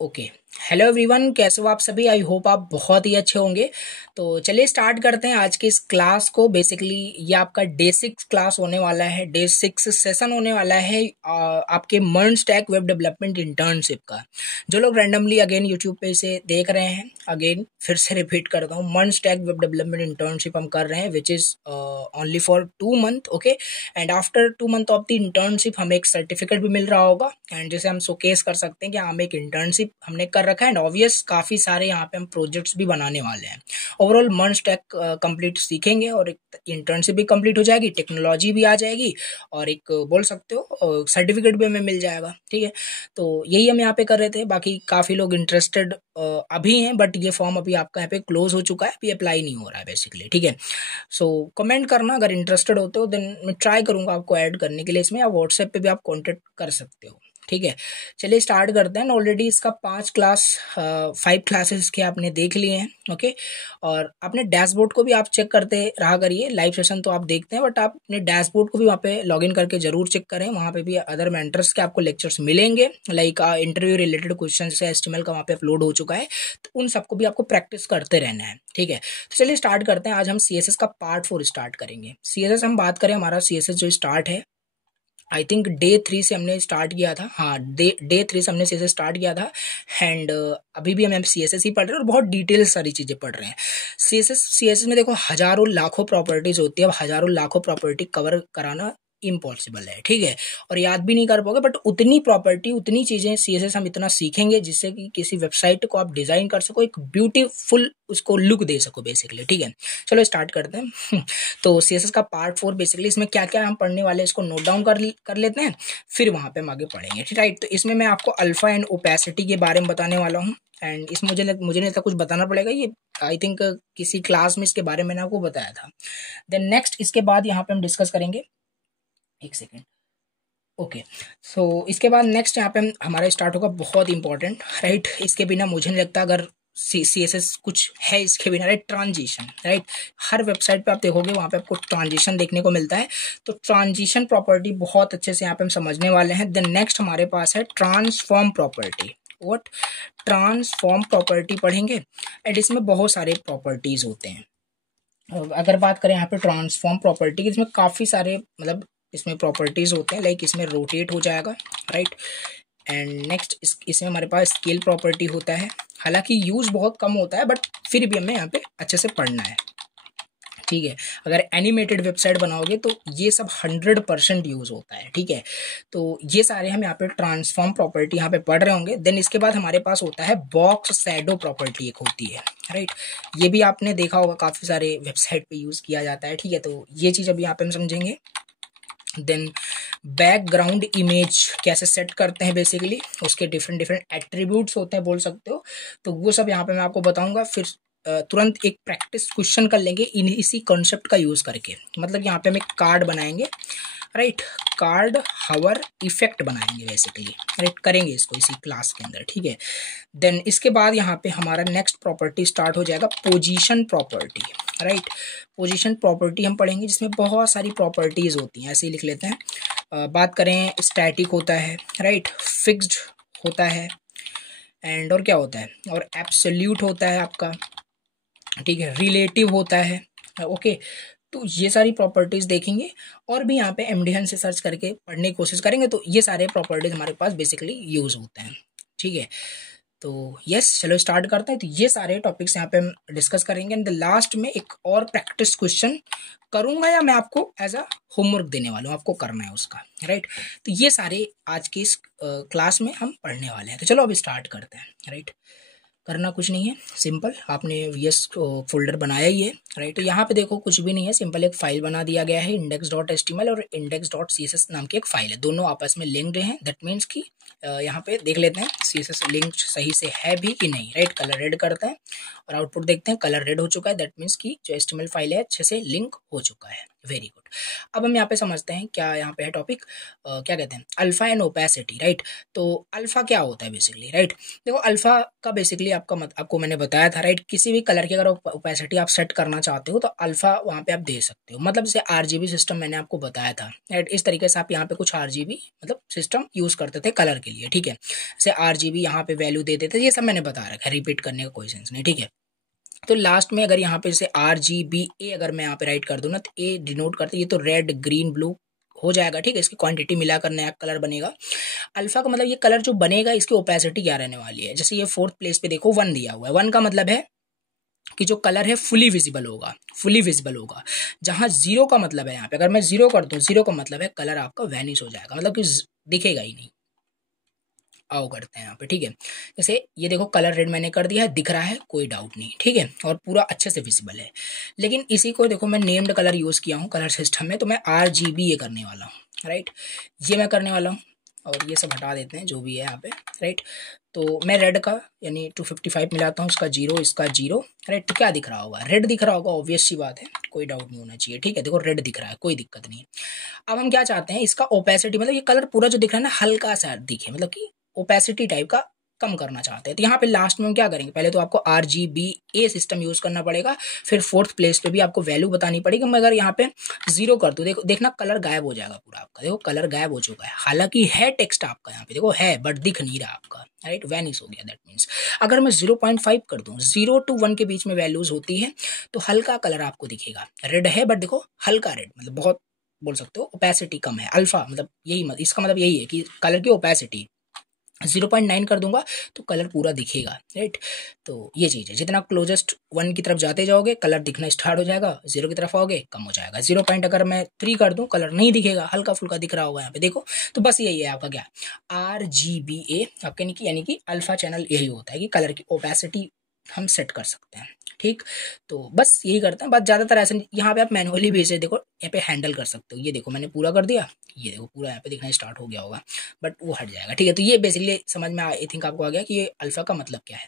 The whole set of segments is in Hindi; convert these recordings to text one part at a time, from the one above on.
ओके। हेलो एवरीवन, कैसे हो आप सभी? आई होप आप बहुत ही अच्छे होंगे। तो चलिए स्टार्ट करते हैं आज की इस क्लास को। बेसिकली ये आपका डे 6 क्लास होने वाला है, डे 6 सेशन होने वाला है आपके MERN stack web development internship का। जो लोग रैंडमली अगेन यूट्यूब पे इसे देख रहे हैं, अगेन फिर से रिपीट करता हूँ, MERN stack web development internship हम कर रहे हैं which is only for 2 month. Okay, and after 2 month of the internship हमें एक सर्टिफिकेट भी मिल रहा होगा, एंड जैसे हम शोकेस कर सकते हैं कि हमें एक इंटर्नशिप हमने कर रखा है, एंड ऑब्वियस काफ़ी सारे यहाँ पे हम प्रोजेक्ट्स भी बनाने वाले हैं। ओवरऑल मर्न स्टैक कंप्लीट सीखेंगे और एक इंटर्नशिप भी कंप्लीट हो जाएगी, टेक्नोलॉजी भी आ जाएगी, और एक बोल सकते हो सर्टिफिकेट भी हमें मिल जाएगा। ठीक है, तो यही हम यहाँ पे कर रहे थे। बाकी काफ़ी लोग इंटरेस्टेड अभी हैं, बट ये फॉर्म अभी आपका यहाँ पे क्लोज हो चुका है, अभी अप्लाई नहीं हो रहा है बेसिकली। ठीक है, सो कमेंट करना अगर इंटरेस्टेड होते हो, देन मैं ट्राई करूंगा आपको ऐड करने के लिए इसमें, या व्हाट्सएप पे भी आप कांटेक्ट कर सकते हो। ठीक है, चलिए स्टार्ट करते हैं। ऑलरेडी इसका 5 क्लासेस इसके आपने देख लिए हैं। ओके, और अपने डैशबोर्ड को भी आप चेक करते रहा करिए। लाइव सेशन तो आप देखते हैं, बट आप अपने डैशबोर्ड को भी वहाँ पे लॉगिन करके जरूर चेक करें। वहाँ पे भी अदर मेंटर्स के आपको लेक्चर्स मिलेंगे, लाइक इंटरव्यू रिलेटेड क्वेश्चन जैसे एचटीएमएल का वहाँ पे अपलोड हो चुका है, तो उन सबको भी आपको प्रैक्टिस करते रहना है। ठीक है, तो चलिए स्टार्ट करते हैं। आज हम सीएसएस का पार्ट 4 स्टार्ट करेंगे। सीएसएस हम बात करें, हमारा सीएसएस जो स्टार्ट है, आई थिंक डे 3 से हमने स्टार्ट किया था। हाँ, डे 3 से हमने सीएसएस स्टार्ट किया था, एंड अभी भी हम सीएसएस ही पढ़ रहे हैं और बहुत डिटेल सारी चीज़ें पढ़ रहे हैं। सीएसएस में देखो हजारों लाखों प्रॉपर्टीज होती है। अब हजारों लाखों प्रॉपर्टी कवर कराना इम्पॉसिबल है। ठीक है, और याद भी नहीं कर पाओगे, बट उतनी प्रॉपर्टी, उतनी चीज़ें सीएसएस हम इतना सीखेंगे जिससे कि किसी वेबसाइट को आप डिज़ाइन कर सको, एक ब्यूटीफुल उसको लुक दे सको बेसिकली। ठीक है, चलो स्टार्ट करते हैं। तो सीएसएस का पार्ट 4 बेसिकली इसमें क्या क्या हम पढ़ने वाले हैं इसको नोट डाउन कर लेते हैं, फिर वहाँ पे हम आगे पढ़ेंगे। ठीक, राइट। तो इसमें मैं आपको अल्फा एंड ओपेसिटी के बारे में बताने वाला हूँ, एंड इसमें मुझे नहीं लगता कुछ बताना पड़ेगा। ये आई थिंक किसी क्लास में इसके बारे में मैंने आपको बताया था। देन नेक्स्ट इसके बाद यहाँ पे हम डिस्कस करेंगे, एक सेकेंड। ओके, सो इसके बाद नेक्स्ट यहाँ पे हमारा स्टार्ट होगा बहुत इंपॉर्टेंट, राइट। इसके बिना मुझे नहीं लगता अगर सीएसएस कुछ है इसके बिना, राइट। Transition, right. हर वेबसाइट पे आप देखोगे वहाँ पे आपको ट्रांजिशन देखने को मिलता है, तो ट्रांजिशन प्रॉपर्टी बहुत अच्छे से यहाँ पे हम समझने वाले हैं। देन नेक्स्ट हमारे पास है transform property. What? Transform property पढ़ेंगे, एंड इसमें बहुत सारे प्रॉपर्टीज होते हैं। अगर बात करें यहाँ पे ट्रांसफॉर्म प्रॉपर्टी की, इसमें काफ़ी सारे मतलब इसमें प्रॉपर्टीज होते हैं, लाइक इसमें रोटेट हो जाएगा, राइट। एंड नेक्स्ट इसमें हमारे पास स्केल प्रॉपर्टी होता है। हालांकि यूज बहुत कम होता है, बट फिर भी हमें यहाँ पे अच्छे से पढ़ना है। ठीक है, अगर एनिमेटेड वेबसाइट बनाओगे तो ये सब 100% यूज होता है। ठीक है, तो ये सारे हम यहाँ पे ट्रांसफॉर्म प्रॉपर्टी यहाँ पे पढ़ रहे होंगे। देन इसके बाद हमारे पास होता है बॉक्स शैडो प्रॉपर्टी, एक होती है, राइट। ये भी आपने देखा होगा, काफ़ी सारे वेबसाइट पे यूज़ किया जाता है। ठीक है, तो ये चीज़ अभी यहाँ पे हम समझेंगे। देन बैकग्राउंड इमेज कैसे सेट करते हैं, बेसिकली उसके डिफरेंट एट्रीब्यूट्स होते हैं बोल सकते हो, तो वो सब यहाँ पे मैं आपको बताऊंगा। फिर तुरंत एक प्रैक्टिस क्वेश्चन कर लेंगे इसी कॉन्सेप्ट का यूज करके। मतलब यहाँ पे हम एक कार्ड बनाएंगे, राइट। कार्ड हावर इफेक्ट बनाएंगे बेसिकली, राइट। करेंगे इसको इसी क्लास के अंदर। ठीक है, देन इसके बाद यहाँ पे हमारा नेक्स्ट प्रॉपर्टी स्टार्ट हो जाएगा, position property, right. Position property हम पढ़ेंगे जिसमें बहुत सारी प्रॉपर्टीज होती हैं, ऐसे ही लिख लेते हैं। बात करें, स्टैटिक होता है, राइट, फिक्स्ड होता है, एंड और क्या होता है, और एब्सोल्यूट होता है आपका, ठीक है, रिलेटिव होता है। ओके, तो ये सारी प्रॉपर्टीज देखेंगे, और भी यहाँ पे एमडीएन से सर्च करके पढ़ने की कोशिश करेंगे, तो ये सारे प्रॉपर्टीज हमारे पास बेसिकली यूज होते हैं। ठीक है, तो यस, चलो स्टार्ट करते हैं। तो ये सारे टॉपिक्स यहाँ पे हम डिस्कस करेंगे, एंड द लास्ट में एक और प्रैक्टिस क्वेश्चन करूंगा, या मैं आपको एज अ होमवर्क देने वाला हूँ, आपको करना है उसका, राइट। तो ये सारे आज की इस क्लास में हम पढ़ने वाले हैं। तो चलो अब स्टार्ट करते हैं, राइट। करना कुछ नहीं है, सिंपल आपने वीएस फोल्डर बनाया ही है, राइट। तो यहाँ पे देखो कुछ भी नहीं है, सिंपल एक फाइल बना दिया गया है, index.html और index.css नाम की एक फाइल है, दोनों आपस में लिंक्ड हैं। दैट मीन्स कि यहाँ पे देख लेते हैं CSS लिंक सही से है भी कि नहीं, राइट। कलर रेड करते हैं और आउटपुट देखते हैं, कलर रेड हो चुका है। दैट मीन्स कि जो HTML फाइल है अच्छे से लिंक हो चुका है। Very good. अब हम यहाँ पे समझते हैं क्या यहाँ पे है टॉपिक, क्या कहते हैं, अल्फा एंड ओपेसिटी, राइट। तो अल्फा क्या होता है बेसिकली, राइट। देखो अल्फा का बेसिकली आपको मैंने बताया था, राइट। किसी भी कलर की अगर ओपेसिटी आप सेट करना चाहते हो तो अल्फा वहाँ पे आप दे सकते हो। मतलब जैसे RGB सिस्टम मैंने आपको बताया था, राइट। इस तरीके से आप यहाँ पे कुछ RGB मतलब सिस्टम यूज करते थे कलर के लिए, ठीक है। जैसे RGB यहाँ पे वैल्यू दे देते, ये सब मैंने बता रखा है, रिपीट करने का कोई सेंस नहीं, ठीक है। तो लास्ट में अगर यहाँ पे जैसे RGBA अगर मैं यहाँ पे राइट कर दूँ ना, तो ए डिनोट करते ये तो रेड ग्रीन ब्लू हो जाएगा, ठीक है। इसकी क्वांटिटी मिलाकर नया कलर बनेगा। अल्फा का मतलब ये कलर जो बनेगा इसकी ओपेसिटी क्या रहने वाली है। जैसे ये 4th प्लेस पे देखो 1 दिया हुआ है, 1 का मतलब है कि जो कलर है फुली विजिबल होगा, फुली विजिबल होगा। जहां 0 का मतलब है, यहाँ पे अगर मैं 0 कर दूं, 0 का मतलब है कलर आपका वैनिश हो जाएगा, मतलब कि दिखेगा ही नहीं। आओ करते हैं यहाँ पे, ठीक है। जैसे ये देखो कलर रेड मैंने कर दिया है, दिख रहा है, कोई डाउट नहीं, ठीक है, और पूरा अच्छे से विजिबल है। लेकिन इसी को देखो मैं नेम्ड कलर यूज किया हूँ कलर सिस्टम में, तो मैं RGB ये करने वाला हूँ, राइट। ये मैं करने वाला हूँ, और ये सब हटा देते हैं जो भी है यहाँ पे, राइट। तो मैं रेड का यानी 255 मिलाता हूँ, इसका 0, इसका 0, राइट। तो क्या दिख रहा होगा, रेड दिख रहा होगा, ऑब्वियस सी बात है, कोई डाउट नहीं होना चाहिए, ठीक है। देखो रेड दिख रहा है, कोई दिक्कत नहीं है। अब हम क्या चाहते हैं, इसका ओपेसिटी मतलब ये कलर पूरा जो दिख रहा है ना हल्का सा दिखे, मतलब कि ओपेसिटी टाइप का कम करना चाहते हैं। तो यहाँ पे लास्ट में हम क्या करेंगे, पहले तो आपको RGBA सिस्टम यूज करना पड़ेगा, फिर 4th प्लेस पे भी आपको वैल्यू बतानी पड़ेगी। मैं अगर यहाँ पे 0 कर दूं, देखो देखना कलर गायब हो जाएगा पूरा आपका, देखो कलर गायब हो चुका है। हालांकि है टेक्स्ट आपका यहाँ पे देखो है, बट दिख नहीं रहा आपका, राइट, वैनिश हो गया। दैट मीन्स अगर मैं 0.5 कर दूं, 0 to 1 के बीच में वैल्यूज होती है, तो हल्का कलर आपको दिखेगा, रेड है बट देखो हल्का रेड, मतलब बहुत बोल सकते हो ओपेसिटी कम है। अल्फा मतलब यही इसका मतलब यही है कि कलर की ओपेसिटी 0.9 कर दूंगा तो कलर पूरा दिखेगा, राइट। तो ये चीज है, जितना क्लोजेस्ट 1 की तरफ जाते जाओगे कलर दिखना स्टार्ट हो जाएगा, 0 की तरफ आओगे कम हो जाएगा। 0 पॉइंट अगर मैं 3 कर दूं कलर नहीं दिखेगा, हल्का फुल्का दिख रहा होगा यहाँ पे देखो। तो बस यही है आपका क्या, RGBA आपके यानी कि अल्फा चैनल यही होता है कि कलर की ओपेसिटी हम सेट कर सकते हैं, ठीक। तो बस यही करते हैं, बस ज्यादातर ऐसे यहाँ पे आप मैनुअली भी इसे देखो यहाँ पे हैंडल कर सकते हो। ये देखो मैंने पूरा कर दिया, ये देखो पूरा यहाँ पे दिखना स्टार्ट हो गया होगा, बट वो हट जाएगा, ठीक है। तो ये बेसिकली समझ में आई थिंक आपको आ गया कि ये अल्फा का मतलब क्या है,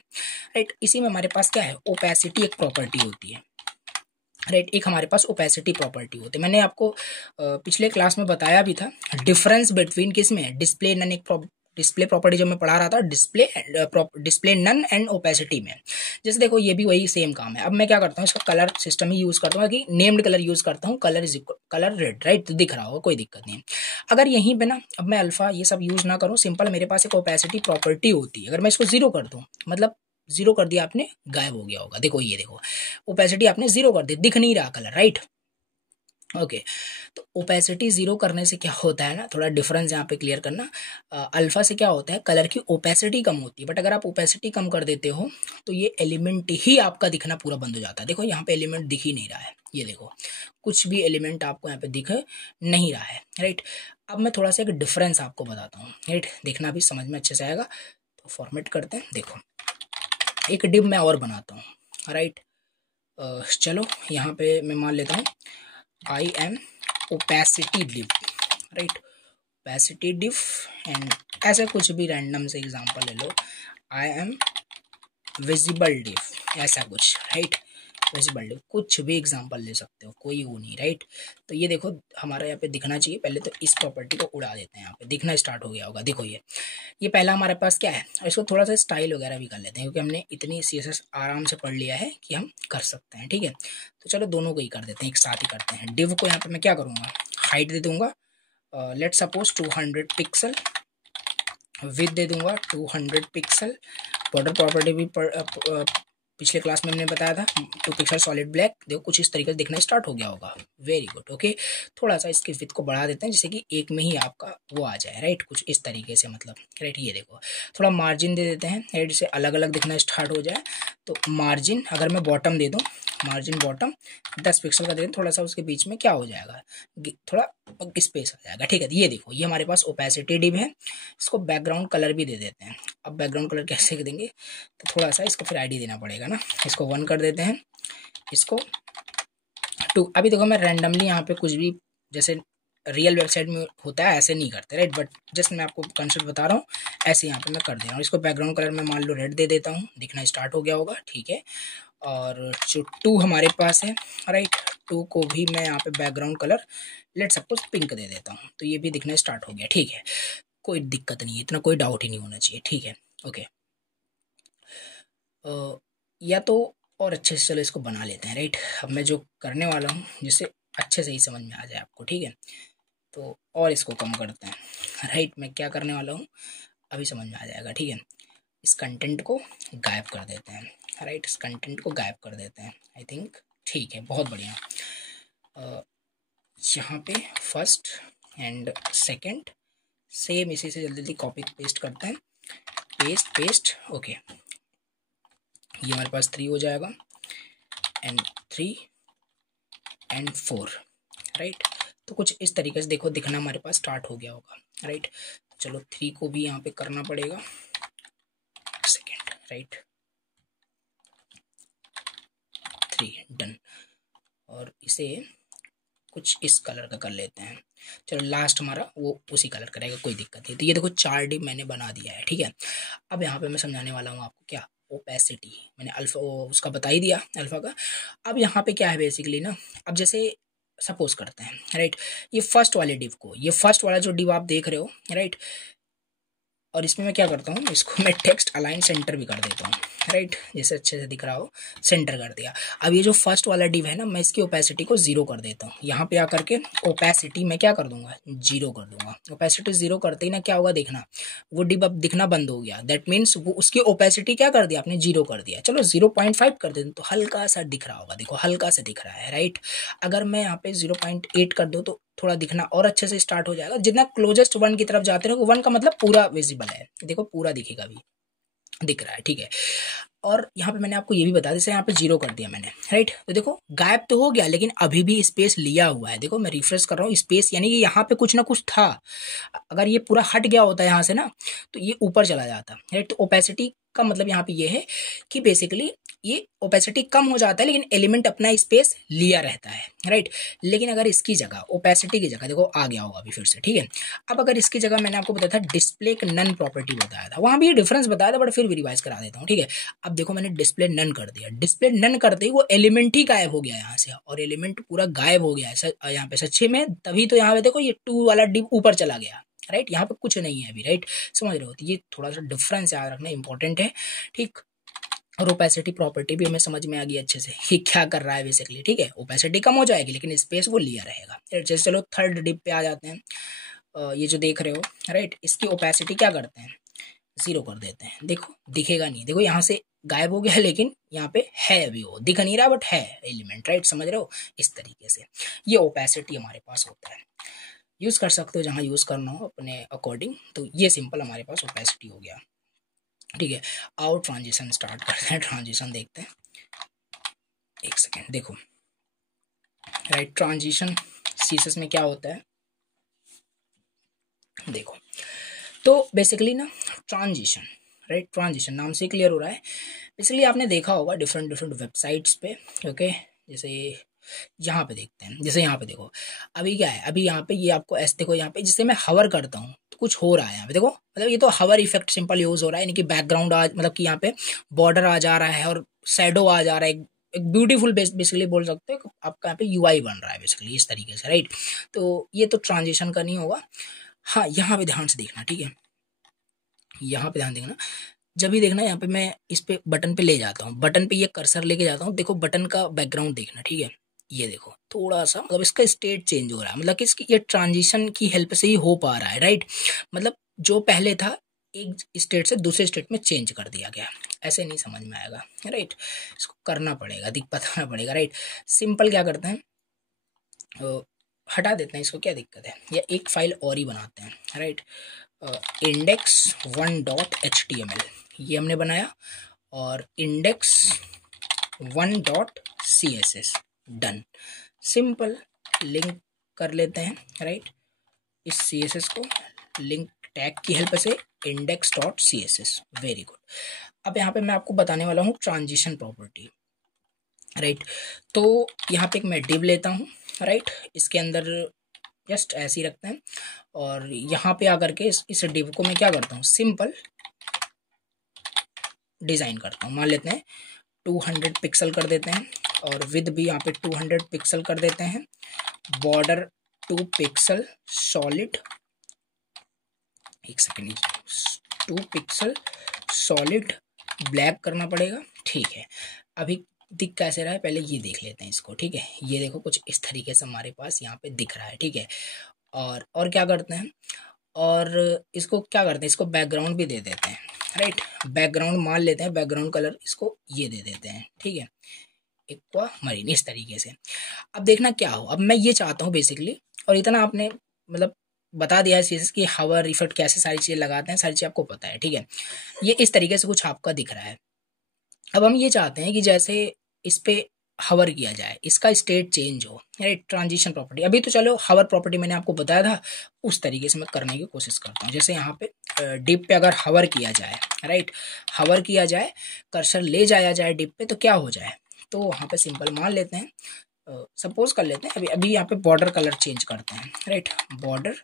राइट। इसी में हमारे पास क्या है, ओपेसिटी एक प्रॉपर्टी होती है, राइट। एक हमारे पास ओपेसिटी प्रॉपर्टी होती है, मैंने आपको पिछले क्लास में बताया भी था डिफरेंस बिटवीन किस में, डिस्प्ले नन एक डिस्प्ले प्रॉपर्टी जब मैं पढ़ा रहा था, डिस्प्ले नन एंड ओपेसिटी में। जैसे देखो ये भी वही सेम काम है। अब मैं क्या करता हूँ, इसका कलर सिस्टम ही यूज करता हूँ कि नेम्ड कलर यूज करता हूँ, colour is colour red, right. तो दिख रहा होगा, कोई दिक्कत नहीं। अगर यहीं पे ना अब मैं अल्फा ये सब यूज ना करूँ, सिंपल मेरे पास एक ओपेसिटी प्रॉपर्टी होती है। अगर मैं इसको 0 कर दूँ, मतलब 0 कर दिया आपने, गायब हो गया होगा, देखो ये देखो ओपेसिटी आपने 0 कर दी, दिख नहीं रहा कलर, राइट। ओके तो ओपेसिटी 0 करने से क्या होता है ना, थोड़ा डिफरेंस यहाँ पे क्लियर करना। अल्फा से क्या होता है, कलर की ओपेसिटी कम होती है, बट अगर आप ओपेसिटी कम कर देते हो तो ये एलिमेंट ही आपका दिखना पूरा बंद हो जाता है। देखो यहाँ पे एलिमेंट दिख ही नहीं रहा है, ये देखो कुछ भी एलिमेंट आपको यहाँ पे दिख नहीं रहा है, राइट। अब मैं थोड़ा सा एक डिफरेंस आपको बताता हूँ, राइट, देखना भी समझ में अच्छे से आएगा। तो फॉर्मेट करते हैं, देखो एक डिव मैं और बनाता हूँ, राइट। चलो यहाँ पे मैं मान लेता हूँ I am opacity div, right, opacity div and ऐसे कुछ भी रैंडम से एग्जांपल ले लो, I am visible div, ऐसा कुछ, राइट, विजिबल डिव, कुछ भी एग्जांपल ले सकते हो, कोई वो नहीं, राइट। तो ये देखो हमारा यहाँ पे दिखना चाहिए, पहले तो इस प्रॉपर्टी को उड़ा देते हैं, यहाँ पे दिखना स्टार्ट हो गया होगा, देखो ये पहला हमारे पास क्या है। और इसको थोड़ा सा स्टाइल वगैरह भी कर लेते हैं, क्योंकि हमने इतनी CSS आराम से पढ़ लिया है कि हम कर सकते हैं, ठीक है। तो चलो दोनों को ही कर देते हैं, एक साथ ही करते हैं। डिव को यहाँ पे मैं क्या करूँगा, हाइट दे दूंगा, लेट सपोज 200 पिक्सल, विथ दे दूंगा 200 पिक्सल। बॉर्डर प्रॉपर्टी भी पिछले क्लास में हमने बताया था 2 पिक्सल सॉलिड ब्लैक, देखो कुछ इस तरीके से दिखना स्टार्ट हो गया होगा, वेरी गुड। ओके थोड़ा सा इसकी विड्थ को बढ़ा देते हैं जिससे कि एक में ही आपका वो आ जाए, राइट, कुछ इस तरीके से, मतलब राइट। ये देखो थोड़ा मार्जिन दे देते हैं, राइट, जिससे अलग अलग दिखना स्टार्ट हो जाए। तो मार्जिन अगर मैं बॉटम दे दूँ, मार्जिन बॉटम 10 पिक्सल का दे दें, थोड़ा सा उसके बीच में क्या हो जाएगा, थोड़ा स्पेस आ जाएगा, ठीक है। ये देखो ये हमारे पास ओपेसिटी डिव है। इसको बैकग्राउंड कलर भी दे देते हैं। अब बैकग्राउंड कलर कैसे देंगे, तो थोड़ा सा इसको फिर आईडी देना पड़ेगा ना, इसको 1 कर देते हैं, इसको 2। अभी देखो मैं रैंडमली यहाँ पे कुछ भी जैसे रियल वेबसाइट में होता है ऐसे नहीं करते, राइट, बट जस्ट मैं आपको कंसेप्ट बता रहा हूँ, ऐसे यहाँ पे मैं कर दे रहा हूँ। इसको बैकग्राउंड कलर में मान लो रेड दे देता हूँ, दिखना स्टार्ट हो गया होगा, ठीक है। और जो 2 हमारे पास है, राइट, 2 को भी मैं यहाँ पे background colour let suppose pink दे देता हूँ, तो ये भी दिखना स्टार्ट हो गया, ठीक है। कोई दिक्कत नहीं है, इतना कोई डाउट ही नहीं होना चाहिए, ठीक है। ओके या तो और अच्छे से चलो इसको बना लेते हैं, राइट। अब मैं जो करने वाला हूँ जिससे अच्छे से ही समझ में आ जाए आपको, ठीक है। तो और इसको कम करते हैं, राइट। मैं क्या करने वाला हूँ, अभी समझ में आ जाएगा, ठीक है। इस कंटेंट को गायब कर देते हैं, राइट, इस कंटेंट को गायब कर देते हैं, आई थिंक ठीक है, बहुत बढ़िया। यहाँ पे फर्स्ट एंड सेकंड सेम इसी से जल्दी जल्दी कॉपी पेस्ट करते हैं, पेस्ट पेस्ट, ओके। ये हमारे पास 3 हो जाएगा एंड 3 एंड 4, राइट। तो कुछ इस तरीके से देखो दिखना हमारे पास स्टार्ट हो गया होगा, राइट। चलो 3 को भी यहाँ पे करना पड़ेगा, सेकेंड, राइट, 3 डन। और इसे कुछ इस कलर का कर लेते हैं। चलो लास्ट हमारा वो उसी कलर करेगा, कोई दिक्कत नहीं। तो ये देखो 4D मैंने बना दिया है, ठीक है। अब यहाँ पे मैं समझाने वाला हूँ आपको क्या, ओपेसिटी मैंने अल्फा उसका बता ही दिया, अल्फा का। अब यहाँ पे क्या है बेसिकली ना, अब जैसे सपोज करते हैं, राइट, ये फर्स्ट वाले डिव को, ये फर्स्ट वाला जो डिव आप देख रहे हो, राइट, और इसमें मैं क्या करता हूँ, इसको मैं टेक्स्ट अलाइन सेंटर भी कर देता हूँ, राइट, जैसे अच्छे से दिख रहा हो, सेंटर कर दिया। अब ये जो फर्स्ट वाला डिव है ना, मैं इसकी ओपेसिटी को 0 कर देता हूँ। यहाँ पे आकर के ओपेसिटी मैं क्या कर दूंगा, 0 कर दूंगा। ओपेसिटी 0 करते ही ना क्या होगा, देखना वो डिव अब दिखना बंद हो गया। दैट मीन्स वो उसकी ओपेसिटी क्या कर दिया आपने, 0 कर दिया। चलो 0.5 कर देते तो हल्का सा दिख रहा होगा, देखो हल्का सा दिख रहा है, राइट। अगर मैं यहाँ पे 0.8 कर दूँ तो थोड़ा दिखना और अच्छे से स्टार्ट हो जाएगा। जितना क्लोजेस्ट 1 की तरफ जाते रहो, 1 का मतलब पूरा विजिबल है, देखो पूरा दिखेगा, अभी दिख रहा है, ठीक है। और यहाँ पे मैंने आपको ये भी बता, जैसे यहाँ पे 0 कर दिया मैंने, राइट, तो देखो गायब तो हो गया लेकिन अभी भी स्पेस लिया हुआ है। देखो मैं रिफ्रेश कर रहा हूँ, स्पेस यानी कि यहाँ पे कुछ ना कुछ था। अगर ये पूरा हट गया होता है यहाँ से ना, तो ये ऊपर चला जाता, राइट। तो ओपेसिटी का मतलब यहाँ पे ये है कि बेसिकली ये ओपेसिटी कम हो जाता है लेकिन एलिमेंट अपना स्पेस लिया रहता है, राइट। लेकिन अगर इसकी जगह, ओपेसिटी की जगह देखो आ गया होगा अभी फिर से, ठीक है। अब अगर इसकी जगह मैंने आपको बताया था डिस्प्ले नन प्रॉपर्टी बताया था, वहां भी ये डिफरेंस बताया था, बट फिर भी रिवाइज करा देता हूँ, ठीक है। अब देखो मैंने डिस्प्ले नन कर दिया, डिस्प्ले नन करते ही वो एलिमेंट ही गायब हो गया यहाँ से, और एलिमेंट पूरा गायब हो गया है यहाँ पे सच्चे में। तभी तो यहाँ पे देखो ये 2 वाला डिव ऊपर चला गया, राइट। यहाँ पे कुछ नहीं है अभी, राइट, समझ रहे हो। तो ये थोड़ा सा डिफरेंस याद रखना इंपॉर्टेंट है, ठीक। और ओपेसिटी प्रॉपर्टी भी हमें समझ में आ गई अच्छे से कि क्या कर रहा है बेसिकली, ठीक है। ओपेसिटी कम हो जाएगी लेकिन स्पेस वो लिया रहेगा। जैसे चलो थर्ड डिप पे आ जाते हैं। ये जो देख रहे हो, राइट, इसकी ओपेसिटी क्या करते हैं, 0 कर देते हैं। देखो दिखेगा नहीं, देखो यहाँ से गायब हो गया लेकिन यहाँ पे है, अभी वो दिख नहीं रहा बट है एलिमेंट, राइट, समझ रहे हो। इस तरीके से ये ओपेसिटी हमारे पास होता है। यूज कर सकते हो जहाँ यूज करना हो अपने अकॉर्डिंग। तो ये सिंपल हमारे पास ओपेसिटी हो गया, ठीक है। आओ ट्रांजिशन स्टार्ट करते हैं, ट्रांजिशन देखते हैं। एक सेकेंड देखो, राइट, ट्रांजिशन सीएसएस में क्या होता है देखो। तो बेसिकली ना ट्रांजिशन, राइट, ट्रांजिशन नाम से क्लियर हो रहा है। बेसिकली आपने देखा होगा डिफरेंट डिफरेंट वेबसाइट्स पे, ओके। जैसे यहाँ पे देखते हैं, जैसे यहाँ पे देखो अभी क्या है, अभी यहाँ पे ये आपको ऐसे देखो, यहाँ पे जिससे मैं हवर करता हूँ तो कुछ हो रहा है यहाँ पे देखो, मतलब ये तो हवर इफेक्ट सिंपल यूज हो रहा है, यानी कि बैकग्राउंड आ, मतलब कि यहाँ पे बॉर्डर आ जा रहा है और शेडो आ जा रहा है, एक ब्यूटीफुल बेसिकली बोल सकते हो आपका यहाँ पे यूआई बन रहा है बेसिकली इस तरीके से, राइट। तो ये तो ट्रांजिशन का नहीं होगा। हाँ यहाँ पे ध्यान से देखना, ठीक है, यहाँ पे ध्यान देखना। जब भी देखना यहाँ पे मैं इस पे बटन पे ले जाता हूँ, बटन पे ये कर्सर लेके जाता हूँ, देखो बटन का बैकग्राउंड देखना, ठीक है। ये देखो थोड़ा सा मतलब इसका स्टेट चेंज हो रहा है, मतलब कि इसकी ये ट्रांजिशन की हेल्प से ही हो पा रहा है, राइट। मतलब जो पहले था एक स्टेट से दूसरे स्टेट में चेंज कर दिया गया, ऐसे नहीं समझ में आएगा, राइट। इसको करना पड़ेगा, बताना पड़ेगा, राइट। सिंपल क्या करते हैं, हटा देते हैं इसको, क्या दिक्कत है, या एक फाइल और ही बनाते हैं, राइट। index1.html ये हमने बनाया, और index1.css डन। सिंपल लिंक कर लेते हैं, राइट, इस css को लिंक टैग की हेल्प से index.css, वेरी गुड। अब यहाँ पे मैं आपको बताने वाला हूँ ट्रांजिशन प्रॉपर्टी, राइट। तो यहाँ पे एक मैं डिव लेता हूँ, राइट, इसके अंदर जस्ट ऐसे ही रखते हैं, और यहाँ पे आकर के इस डिव को मैं क्या करता हूँ, सिंपल डिजाइन करता हूँ। मान लेते हैं 200 पिक्सल कर देते हैं, और विद भी यहाँ पे 200 पिक्सल कर देते हैं, बॉर्डर 2 पिक्सल सॉलिड, एक सेकेंड, 2 पिक्सल सॉलिड ब्लैक करना पड़ेगा, ठीक है। अभी दिख कैसे रहा है पहले ये देख लेते हैं इसको, ठीक है। ये देखो कुछ इस तरीके से हमारे पास यहाँ पे दिख रहा है, ठीक है। और क्या करते हैं, और इसको क्या करते हैं, इसको बैकग्राउंड भी दे देते हैं, राइट। बैकग्राउंड मान लेते हैं, बैकग्राउंड कलर इसको ये दे देते हैं, ठीक है, एक्वा मरीन, इस तरीके से। अब देखना क्या हो, अब मैं ये चाहता हूँ बेसिकली, और इतना आपने मतलब बता दिया है चीज़ कि हावर इफेक्ट कैसे सारी चीज़ें लगाते हैं, सारी चीज़ आपको पता है, ठीक है। ये इस तरीके से कुछ आपका दिख रहा है। अब हम ये चाहते हैं कि जैसे इस पे हवर किया जाए, इसका स्टेट चेंज हो, राइट। ट्रांजिशन प्रॉपर्टी, अभी तो चलो हवर प्रॉपर्टी मैंने आपको बताया था, उस तरीके से मैं करने की कोशिश करता हूँ। जैसे यहाँ पे डिप पे अगर हवर किया जाए, राइट, हवर किया जाए, कर्सर ले जाया जाए डिप पे, तो क्या हो जाए, तो वहाँ पे सिंपल मान लेते हैं, सपोज कर लेते हैं, अभी अभी यहाँ पे बॉर्डर कलर चेंज करते हैं, right, border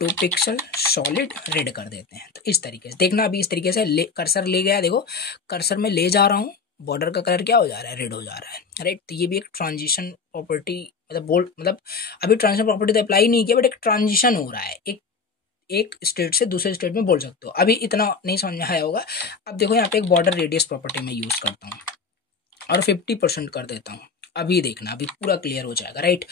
2 pixel solid red कर देते हैं। तो इस तरीके से देखना, अभी इस तरीके से कर्सर ले गया, देखो कर्सर में ले जा रहा हूँ, बॉर्डर का कलर क्या हो जा रहा है, रेड हो जा रहा है, राइट। तो ये भी एक ट्रांजिशन प्रॉपर्टी, मतलब बोल्ड, मतलब अभी ट्रांजिशन प्रॉपर्टी तो अप्लाई नहीं किया, बट एक ट्रांजिशन हो रहा है, एक स्टेट से दूसरे स्टेट में बोल सकते हो। अभी इतना नहीं समझ में आया होगा। अब देखो यहाँ पे एक बॉर्डर रेडियस प्रॉपर्टी में यूज करता हूँ और 50% कर देता हूँ। अभी देखना, अभी पूरा क्लियर हो जाएगा, राइट।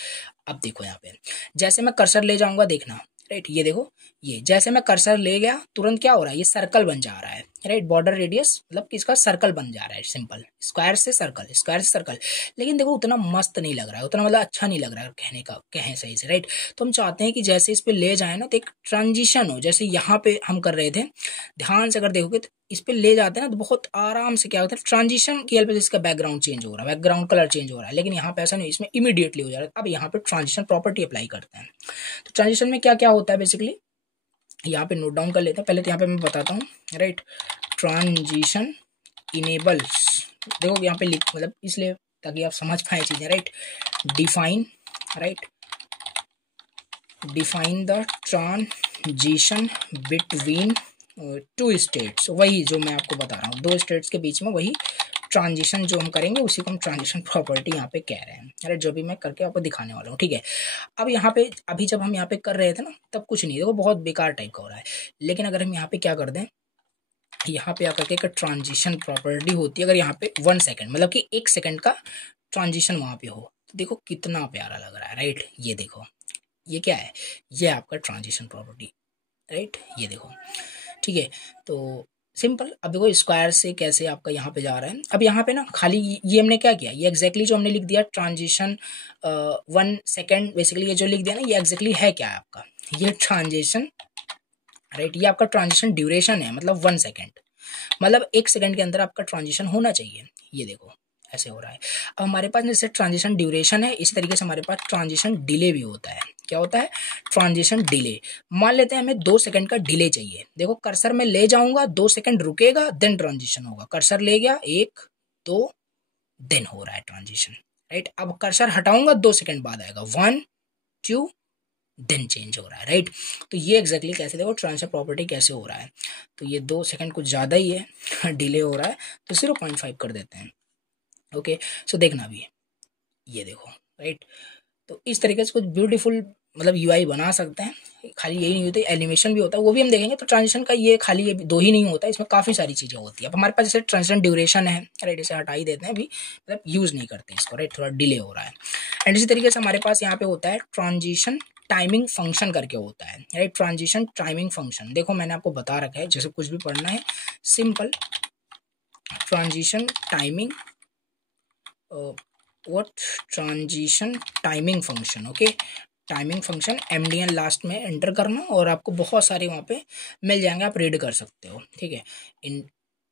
अब देखो यहाँ पे जैसे मैं कर्सर ले जाऊंगा, देखना, राइट, ये देखो, ये जैसे मैं कर्सर ले गया तुरंत क्या हो रहा है, ये सर्कल बन जा रहा है, राइट। बॉर्डर रेडियस मतलब कि इसका सर्कल बन जा रहा है, सिंपल स्क्वायर से सर्कल, स्क्वायर से सर्कल। लेकिन देखो उतना मस्त नहीं लग रहा है, उतना मतलब अच्छा नहीं लग रहा है कहने का, कहें सही से, राइट। तो हम चाहते हैं कि जैसे इस पे ले जाए ना, तो एक ट्रांजिशन हो, जैसे यहाँ पे हम कर रहे थे, ध्यान से अगर देखोगे तो इस पे ले जाते हैं ना, तो बहुत आराम से क्या होता है, ट्रांजिशन की हेल्प से इसका बैकग्राउंड चेंज हो रहा है, बैकग्राउंड कलर चेंज हो रहा है। लेकिन यहाँ पे ऐसा नहीं, इसमें इमीडिएटली हो जा रहा है। अब यहाँ पे ट्रांजिशन प्रॉपर्टी अप्लाई करते हैं, तो ट्रांजिशन में क्या क्या होता है बेसिकली, यहाँ पे नोट डाउन कर लेते हैं पहले, तो यहाँ पे मैं बताता हूँ, राइट। ट्रांजिशन इनेबल्स, देखो यहाँ पे लिख, मतलब इसलिए ताकि आप समझ पाए चीजें, right. Define, right, define the transition between 2 states, वही जो मैं आपको बता रहा हूँ, 2 स्टेट्स के बीच में वही ट्रांजिशन जो हम करेंगे उसी को हम ट्रांजिशन प्रॉपर्टी यहाँ पे कह रहे हैं, अरे जो भी मैं करके आपको दिखाने वाला हूँ, ठीक है। अब यहाँ पे अभी जब हम यहाँ पे कर रहे थे ना, तब कुछ नहीं, देखो बहुत बेकार टाइप का हो रहा है। लेकिन अगर हम यहाँ पे क्या कर दें, यहाँ पे आकर के एक ट्रांजिशन प्रॉपर्टी होती है, अगर यहाँ पे 1 सेकेंड मतलब कि 1 सेकेंड का ट्रांजिशन वहाँ पे हो, तो देखो कितना प्यारा लग रहा है, राइट। ये देखो, ये क्या है, ये आपका ट्रांजिशन प्रॉपर्टी, राइट, ये देखो, ठीक है। तो सिंपल, अब देखो स्क्वायर से कैसे आपका यहाँ पे जा रहा है। अब यहाँ पे ना खाली ये हमने क्या किया, ये एग्जैक्टली जो हमने लिख दिया ट्रांजिशन 1 सेकेंड, बेसिकली ये जो लिख दिया ना, ये एग्जैक्टली है क्या है आपका, ये ट्रांजिशन, राइट, ये आपका ट्रांजिशन ड्यूरेशन है, मतलब 1 सेकेंड, मतलब 1 सेकेंड के अंदर आपका ट्रांजिशन होना चाहिए। ये देखो ऐसे हो रहा है। अब हमारे पास जैसे ट्रांजिशन ड्यूरेशन है, इसी तरीके से हमारे पास ट्रांजिशन डिले भी होता है। क्या होता है, ट्रांजिशन डिले। मान लेते हैं हमें 2 सेकंड का डिले चाहिए, देखो कर्सर में ले जाऊंगा, 2 सेकंड रुकेगा, देन ट्रांजिशन होगा। कर्सर ले गया 1 2, देन हो रहा है ट्रांजिशन, राइट। अब कर्सर हटाऊंगा, 2 सेकंड बाद आएगा, 1 2, देन चेंज हो रहा है, राइट। तो ये एग्जैक्टली कैसे, देखो ट्रांजिशन प्रॉपर्टी कैसे हो रहा है। तो ये 2 सेकंड कुछ ज़्यादा ही है डिले हो रहा है, तो 0.5 कर देते हैं, ओके। सो देखना भी, ये देखो, राइट। तो इस तरीके से कुछ ब्यूटीफुल मतलब यूआई बना सकते हैं। खाली यही नहीं होती, एनिमेशन भी होता है, वो भी हम देखेंगे। तो ट्रांजिशन का ये खाली ये 2 ही नहीं होता, इसमें काफ़ी सारी चीज़ें होती है। अब हमारे पास जैसे ट्रांजिशन ड्यूरेशन है, राइट, इसे हटा ही देते हैं अभी, मतलब यूज़ नहीं करते इसको, राइट, थोड़ा डिले हो रहा है। एंड इसी तरीके से हमारे पास यहाँ पे होता है ट्रांजिशन टाइमिंग फंक्शन करके होता है, राइट। ट्रांजिशन टाइमिंग फंक्शन, देखो मैंने आपको बता रखा है, जैसे कुछ भी पढ़ना है simple transition timing, what transition timing function, okay. Timing function MDN last में एंटर करना, और आपको बहुत सारे वहाँ पे मिल जाएंगे, आप रीड कर सकते हो, ठीक है। इन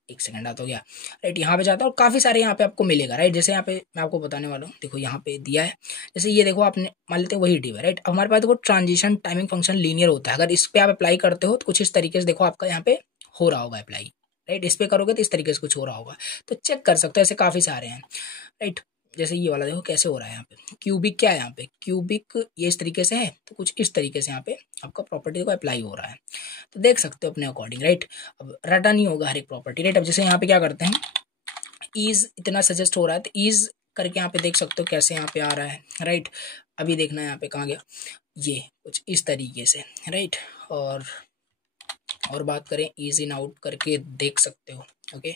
1 सेकंड आता हो गया, राइट। यहाँ पे जाता है और काफ़ी सारे यहाँ पे आपको मिलेगा, राइट। जैसे यहाँ पे मैं आपको बताने वाला हूँ, देखो यहाँ पे दिया है, जैसे ये देखो आपने मान लेते हैं वही डी है, राइट। हमारे पास देखो ट्रांजिशन टाइमिंग फंक्शन लीनियर होता है, अगर इस पर आप अप्लाई करते हो तो कुछ इस तरीके से देखो आपका यहाँ पे हो रहा होगा अप्लाई, राइट। इस पे करोगे तो इस तरीके से कुछ हो रहा होगा, तो चेक कर सकते हो, ऐसे काफ़ी सारे हैं, राइट। जैसे ये वाला देखो कैसे हो रहा है, यहाँ पे क्यूबिक क्या है, यहाँ पे क्यूबिक ये इस तरीके से है, तो कुछ इस तरीके से यहाँ पे आपका प्रॉपर्टी को अप्लाई हो रहा है, तो देख सकते हो अपने अकॉर्डिंग, राइट। अब रटा नहीं होगा हर एक प्रॉपर्टी, राइट। अब जैसे यहाँ पे क्या करते हैं, ईज इतना सजेस्ट हो रहा है, तो ईज करके यहाँ पे देख सकते हो कैसे यहाँ पे आ रहा है, राइट। अभी देखना है यहाँ पे कहाँ गया, ये कुछ इस तरीके से, राइट। और बात करें ईज इन आउट करके देख सकते हो, ओके।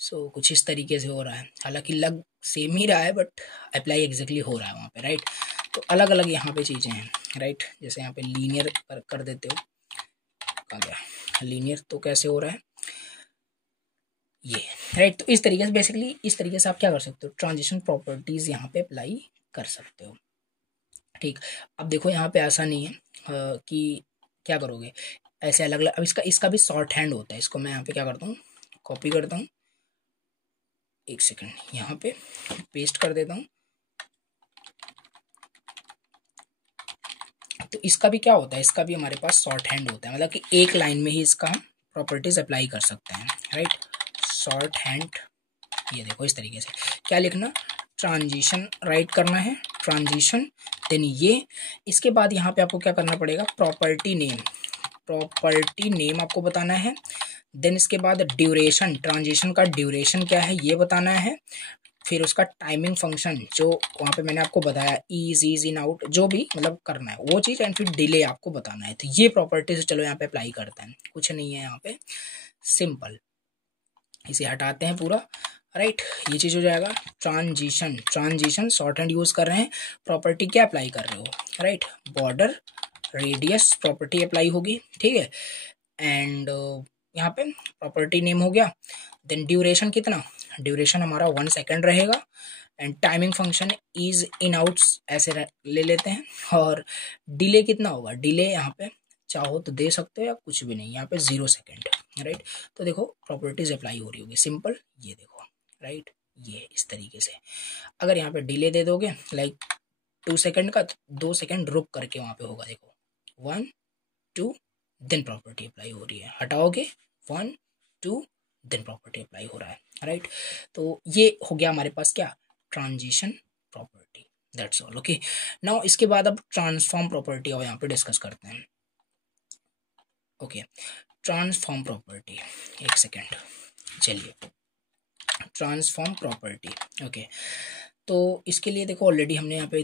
सो कुछ इस तरीके से हो रहा है, हालांकि लग सेम ही रहा है, बट अप्लाई एग्जैक्टली हो रहा है वहाँ पे, राइट। तो अलग अलग यहाँ पे चीज़ें हैं, राइट। जैसे यहाँ पे लीनियर कर देते हो, कहाँ गया लीनियर, तो कैसे हो रहा है ये, राइट। तो इस तरीके से बेसिकली इस तरीके से आप क्या कर सकते हो, ट्रांजिशन प्रॉपर्टीज यहाँ पे अप्लाई कर सकते हो, ठीक। अब देखो यहाँ पे ऐसा नहीं है कि क्या करोगे ऐसे अलग अलग, अब इसका भी शॉर्ट हैंड होता है। इसको मैं यहाँ पे क्या करता हूँ, कॉपी करता हूँ, एक सेकंड, यहाँ पे पेस्ट कर देता हूँ। तो इसका भी क्या होता है, इसका भी हमारे पास शॉर्ट हैंड होता है, मतलब कि एक लाइन में ही इसका हम प्रॉपर्टीज अप्लाई कर सकते हैं, राइट। शॉर्ट हैंड, ये देखो इस तरीके से क्या लिखना, ट्रांजिशन राइट करना है, ट्रांजिशन, देन ये, इसके बाद यहाँ पे आपको क्या करना पड़ेगा, प्रॉपर्टी नेम आपको बताना है। देन इसके बाद ड्यूरेशन, ट्रांजिशन का ड्यूरेशन क्या है ये बताना है। फिर उसका टाइमिंग फंक्शन जो वहाँ पे मैंने आपको बताया, ईज इन आउट, जो भी मतलब करना है वो चीज़, एंड फिर डिले आपको बताना है। तो ये प्रॉपर्टीज चलो यहाँ पे अप्लाई करते हैं, कुछ नहीं है यहाँ पे, सिंपल, इसे हटाते हैं पूरा, राइट। ये चीज़ हो जाएगा। ट्रांजिशन शॉर्ट हैंड यूज़ कर रहे हैं, प्रॉपर्टी क्या अप्लाई कर रहे हो, right, border radius property apply होगी, ठीक है। एंड यहाँ पे प्रॉपर्टी नेम हो गया। देन ड्यूरेशन कितना, ड्यूरेशन हमारा 1 सेकेंड रहेगा। And timing function is in outs ऐसे ले लेते हैं। और डिले कितना होगा, डिले यहाँ पे चाहो तो दे सकते हो या कुछ भी नहीं, यहाँ पे 0 सेकेंड, राइट। तो देखो प्रॉपर्टीज अप्लाई हो रही होगी, सिंपल, ये देखो, राइट, ये इस तरीके से। अगर यहाँ पे डिले दे दोगे लाइक 2 सेकेंड का, 2 सेकेंड रुक करके वहाँ पे होगा, देखो 1 2 देन प्रॉपर्टी अप्लाई हो रही है, हटाओगे 1 2 देन प्रॉपर्टी अप्लाई हो रहा है, राइट। तो ये हो गया हमारे पास क्या, transition property, that's all, okay. Now इसके बाद अब ट्रांसफॉर्म प्रॉपर्टी और यहाँ पे डिस्कस करते हैं, ओके। ट्रांसफॉर्म प्रॉपर्टी, एक सेकेंड, चलिए, ट्रांसफॉर्म प्रॉपर्टी, ओके। तो इसके लिए देखो ऑलरेडी हमने यहाँ पे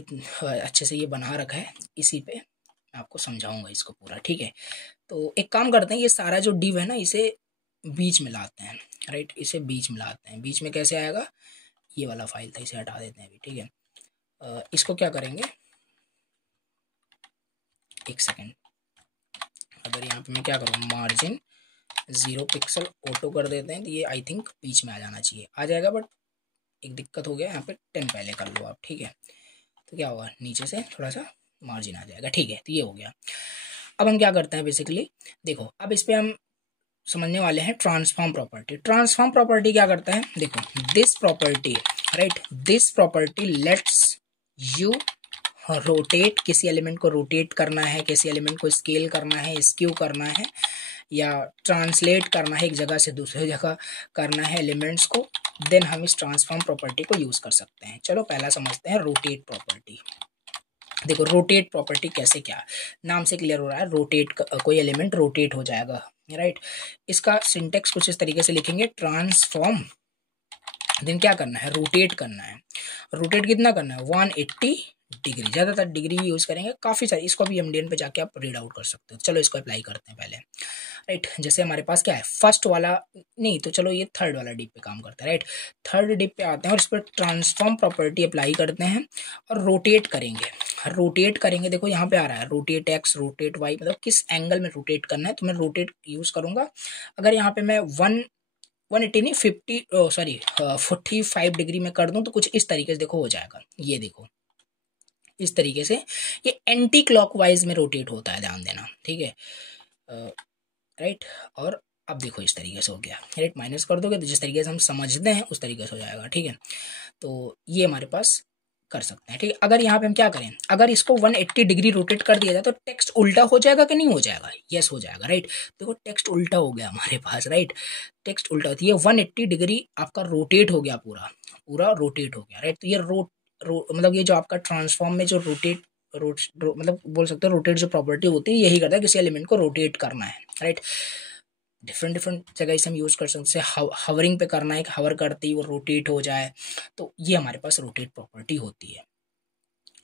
अच्छे से ये बना रखा है, इसी पे मैं आपको समझाऊंगा इसको पूरा, ठीक है। तो एक काम करते हैं, ये सारा जो डिव है ना इसे बीच में लाते हैं, राइट, इसे बीच में लाते हैं। बीच में कैसे आएगा, ये वाला फाइल था, इसे हटा देते हैं अभी, ठीक है। इसको क्या करेंगे, एक सेकेंड, अगर यहाँ पे मैं क्या करूँ, मार्जिन 0 पिक्सल ऑटो कर देते हैं, तो ये आई थिंक बीच में आ जाना चाहिए, आ जाएगा। बट एक दिक्कत हो गया, यहाँ पे 10 पहले कर लो आप, ठीक है। तो क्या होगा, नीचे से थोड़ा सा मार्जिन आ जाएगा, ठीक है। तो ये हो गया। अब हम क्या करते हैं बेसिकली, देखो अब इस पे हम समझने वाले हैं ट्रांसफॉर्म प्रॉपर्टी। ट्रांसफॉर्म प्रॉपर्टी क्या करता है, देखो this property, right, this property let's you rotate, किसी एलिमेंट को रोटेट करना है, किसी एलिमेंट को स्केल करना है, स्क्यू करना है, या ट्रांसलेट करना है एक जगह से दूसरे जगह करना है एलिमेंट्स को, देन हम इस ट्रांसफॉर्म प्रॉपर्टी को यूज कर सकते हैं। चलो पहला समझते हैं रोटेट प्रॉपर्टी। देखो रोटेट प्रॉपर्टी कैसे, क्या नाम से क्लियर हो रहा है, रोटेट, कोई एलिमेंट रोटेट हो जाएगा, राइट। इसका सिंटेक्स कुछ इस तरीके से लिखेंगे, ट्रांसफॉर्म, देन क्या करना है, रोटेट करना है। रोटेट कितना करना है, 180 डिग्री, ज़्यादातर डिग्री यूज़ करेंगे, काफ़ी सारी, इसको भी एमडीएन पे जाके आप रीड आउट कर सकते हो। चलो इसको अप्लाई करते हैं पहले, राइट। जैसे हमारे पास क्या है, फर्स्ट वाला नहीं, तो चलो ये थर्ड वाला डिप पे काम करता है, राइट। थर्ड डिप पे आते हैं और इस पर ट्रांसफॉर्म प्रॉपर्टी अप्लाई करते हैं और रोटेट करेंगे। रोटेट करेंगे, देखो यहाँ पे आ रहा है रोटेट एक्स, रोटेट वाई, मतलब किस एंगल में रोटेट करना है, तो मैं रोटेट यूज़ करूँगा। अगर यहाँ पे मैं 180 नहीं 45 डिग्री में कर दूं तो कुछ इस तरीके से देखो हो जाएगा, ये देखो इस तरीके से, ये एंटी क्लॉकवाइज में रोटेट होता है, ध्यान देना, ठीक है, राइट। और अब देखो इस तरीके से हो गया, राइट, माइनस कर दोगे तो जिस तरीके से हम समझते हैं उस तरीके से हो जाएगा, ठीक है। तो ये हमारे पास कर सकते हैं, ठीक है। अगर यहाँ पे हम क्या करें, अगर इसको 180 डिग्री रोटेट कर दिया जाए तो टेक्स्ट उल्टा हो जाएगा कि नहीं हो जाएगा, यस हो जाएगा, राइट। देखो टेक्स्ट उल्टा हो गया हमारे पास, राइट, टेक्स्ट उल्टा होती है, 180 डिग्री आपका रोटेट हो गया, पूरा पूरा रोटेट हो गया, राइट। तो ये मतलब ये जो आपका ट्रांसफॉर्म में जो मतलब बोल सकते हो रोटेट जो प्रॉपर्टी होती है, यही करता है, किसी एलिमेंट को रोटेट करना है, राइट। डिफरेंट जगह इसे हम यूज़ कर सकते हैं, हवरिंग पे करना है, हवर करते ही वो रोटेट हो जाए, तो ये हमारे पास रोटेट प्रॉपर्टी होती है।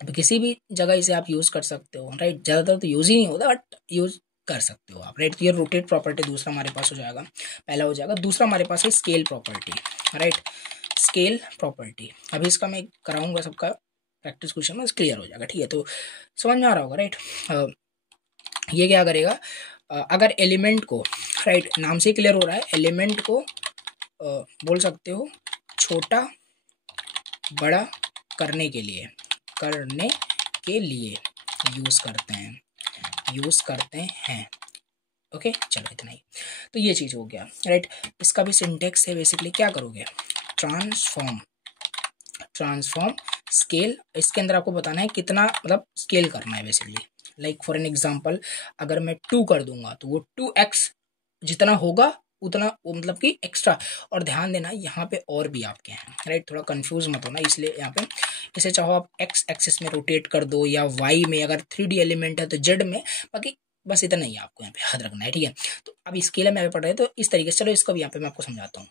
अब किसी भी जगह इसे आप यूज़ कर सकते हो, राइट, ज़्यादातर तो यूज़ ही नहीं होता बट यूज़ कर सकते हो आप, राइट। तो ये रोटेट प्रॉपर्टी दूसरा हमारे पास हो जाएगा, पहला हो जाएगा। दूसरा हमारे पास है scale property, right, scale property. अभी इसका मैं कराऊंगा सबका प्रैक्टिस क्वेश्चन में क्लियर हो जाएगा। ठीक है, तो समझ में आ रहा होगा राइट। ये क्या करेगा, अगर एलिमेंट को, राइट, नाम से क्लियर हो रहा है, एलिमेंट को बोल सकते हो छोटा बड़ा करने के लिए यूज़ करते हैं। ओके, चलो इतना ही। तो ये चीज़ हो गया राइट। इसका भी सिंटेक्स है बेसिकली, क्या करोगे, ट्रांसफॉर्म स्केल। इसके अंदर आपको बताना है कितना मतलब स्केल करना है basically. Like for an example, अगर मैं 2 कर दूंगा तो वो 2x जितना होगा उतना वो मतलब कि एक्स्ट्रा। और ध्यान देना यहाँ पे और भी आपके हैं राइट, थोड़ा कंफ्यूज मत होना, इसलिए यहाँ पे इसे चाहो आप x एक्सिस में रोटेट कर दो या y में, अगर 3D एलिमेंट है तो z में, बाकी बस इतना ही आपको यहाँ पे याद रखना है। ठीक है, तो अब स्केल में पढ़ रहे हैं तो इस तरीके से, चलो इसको भी यहाँ पे मैं आपको समझाता हूँ।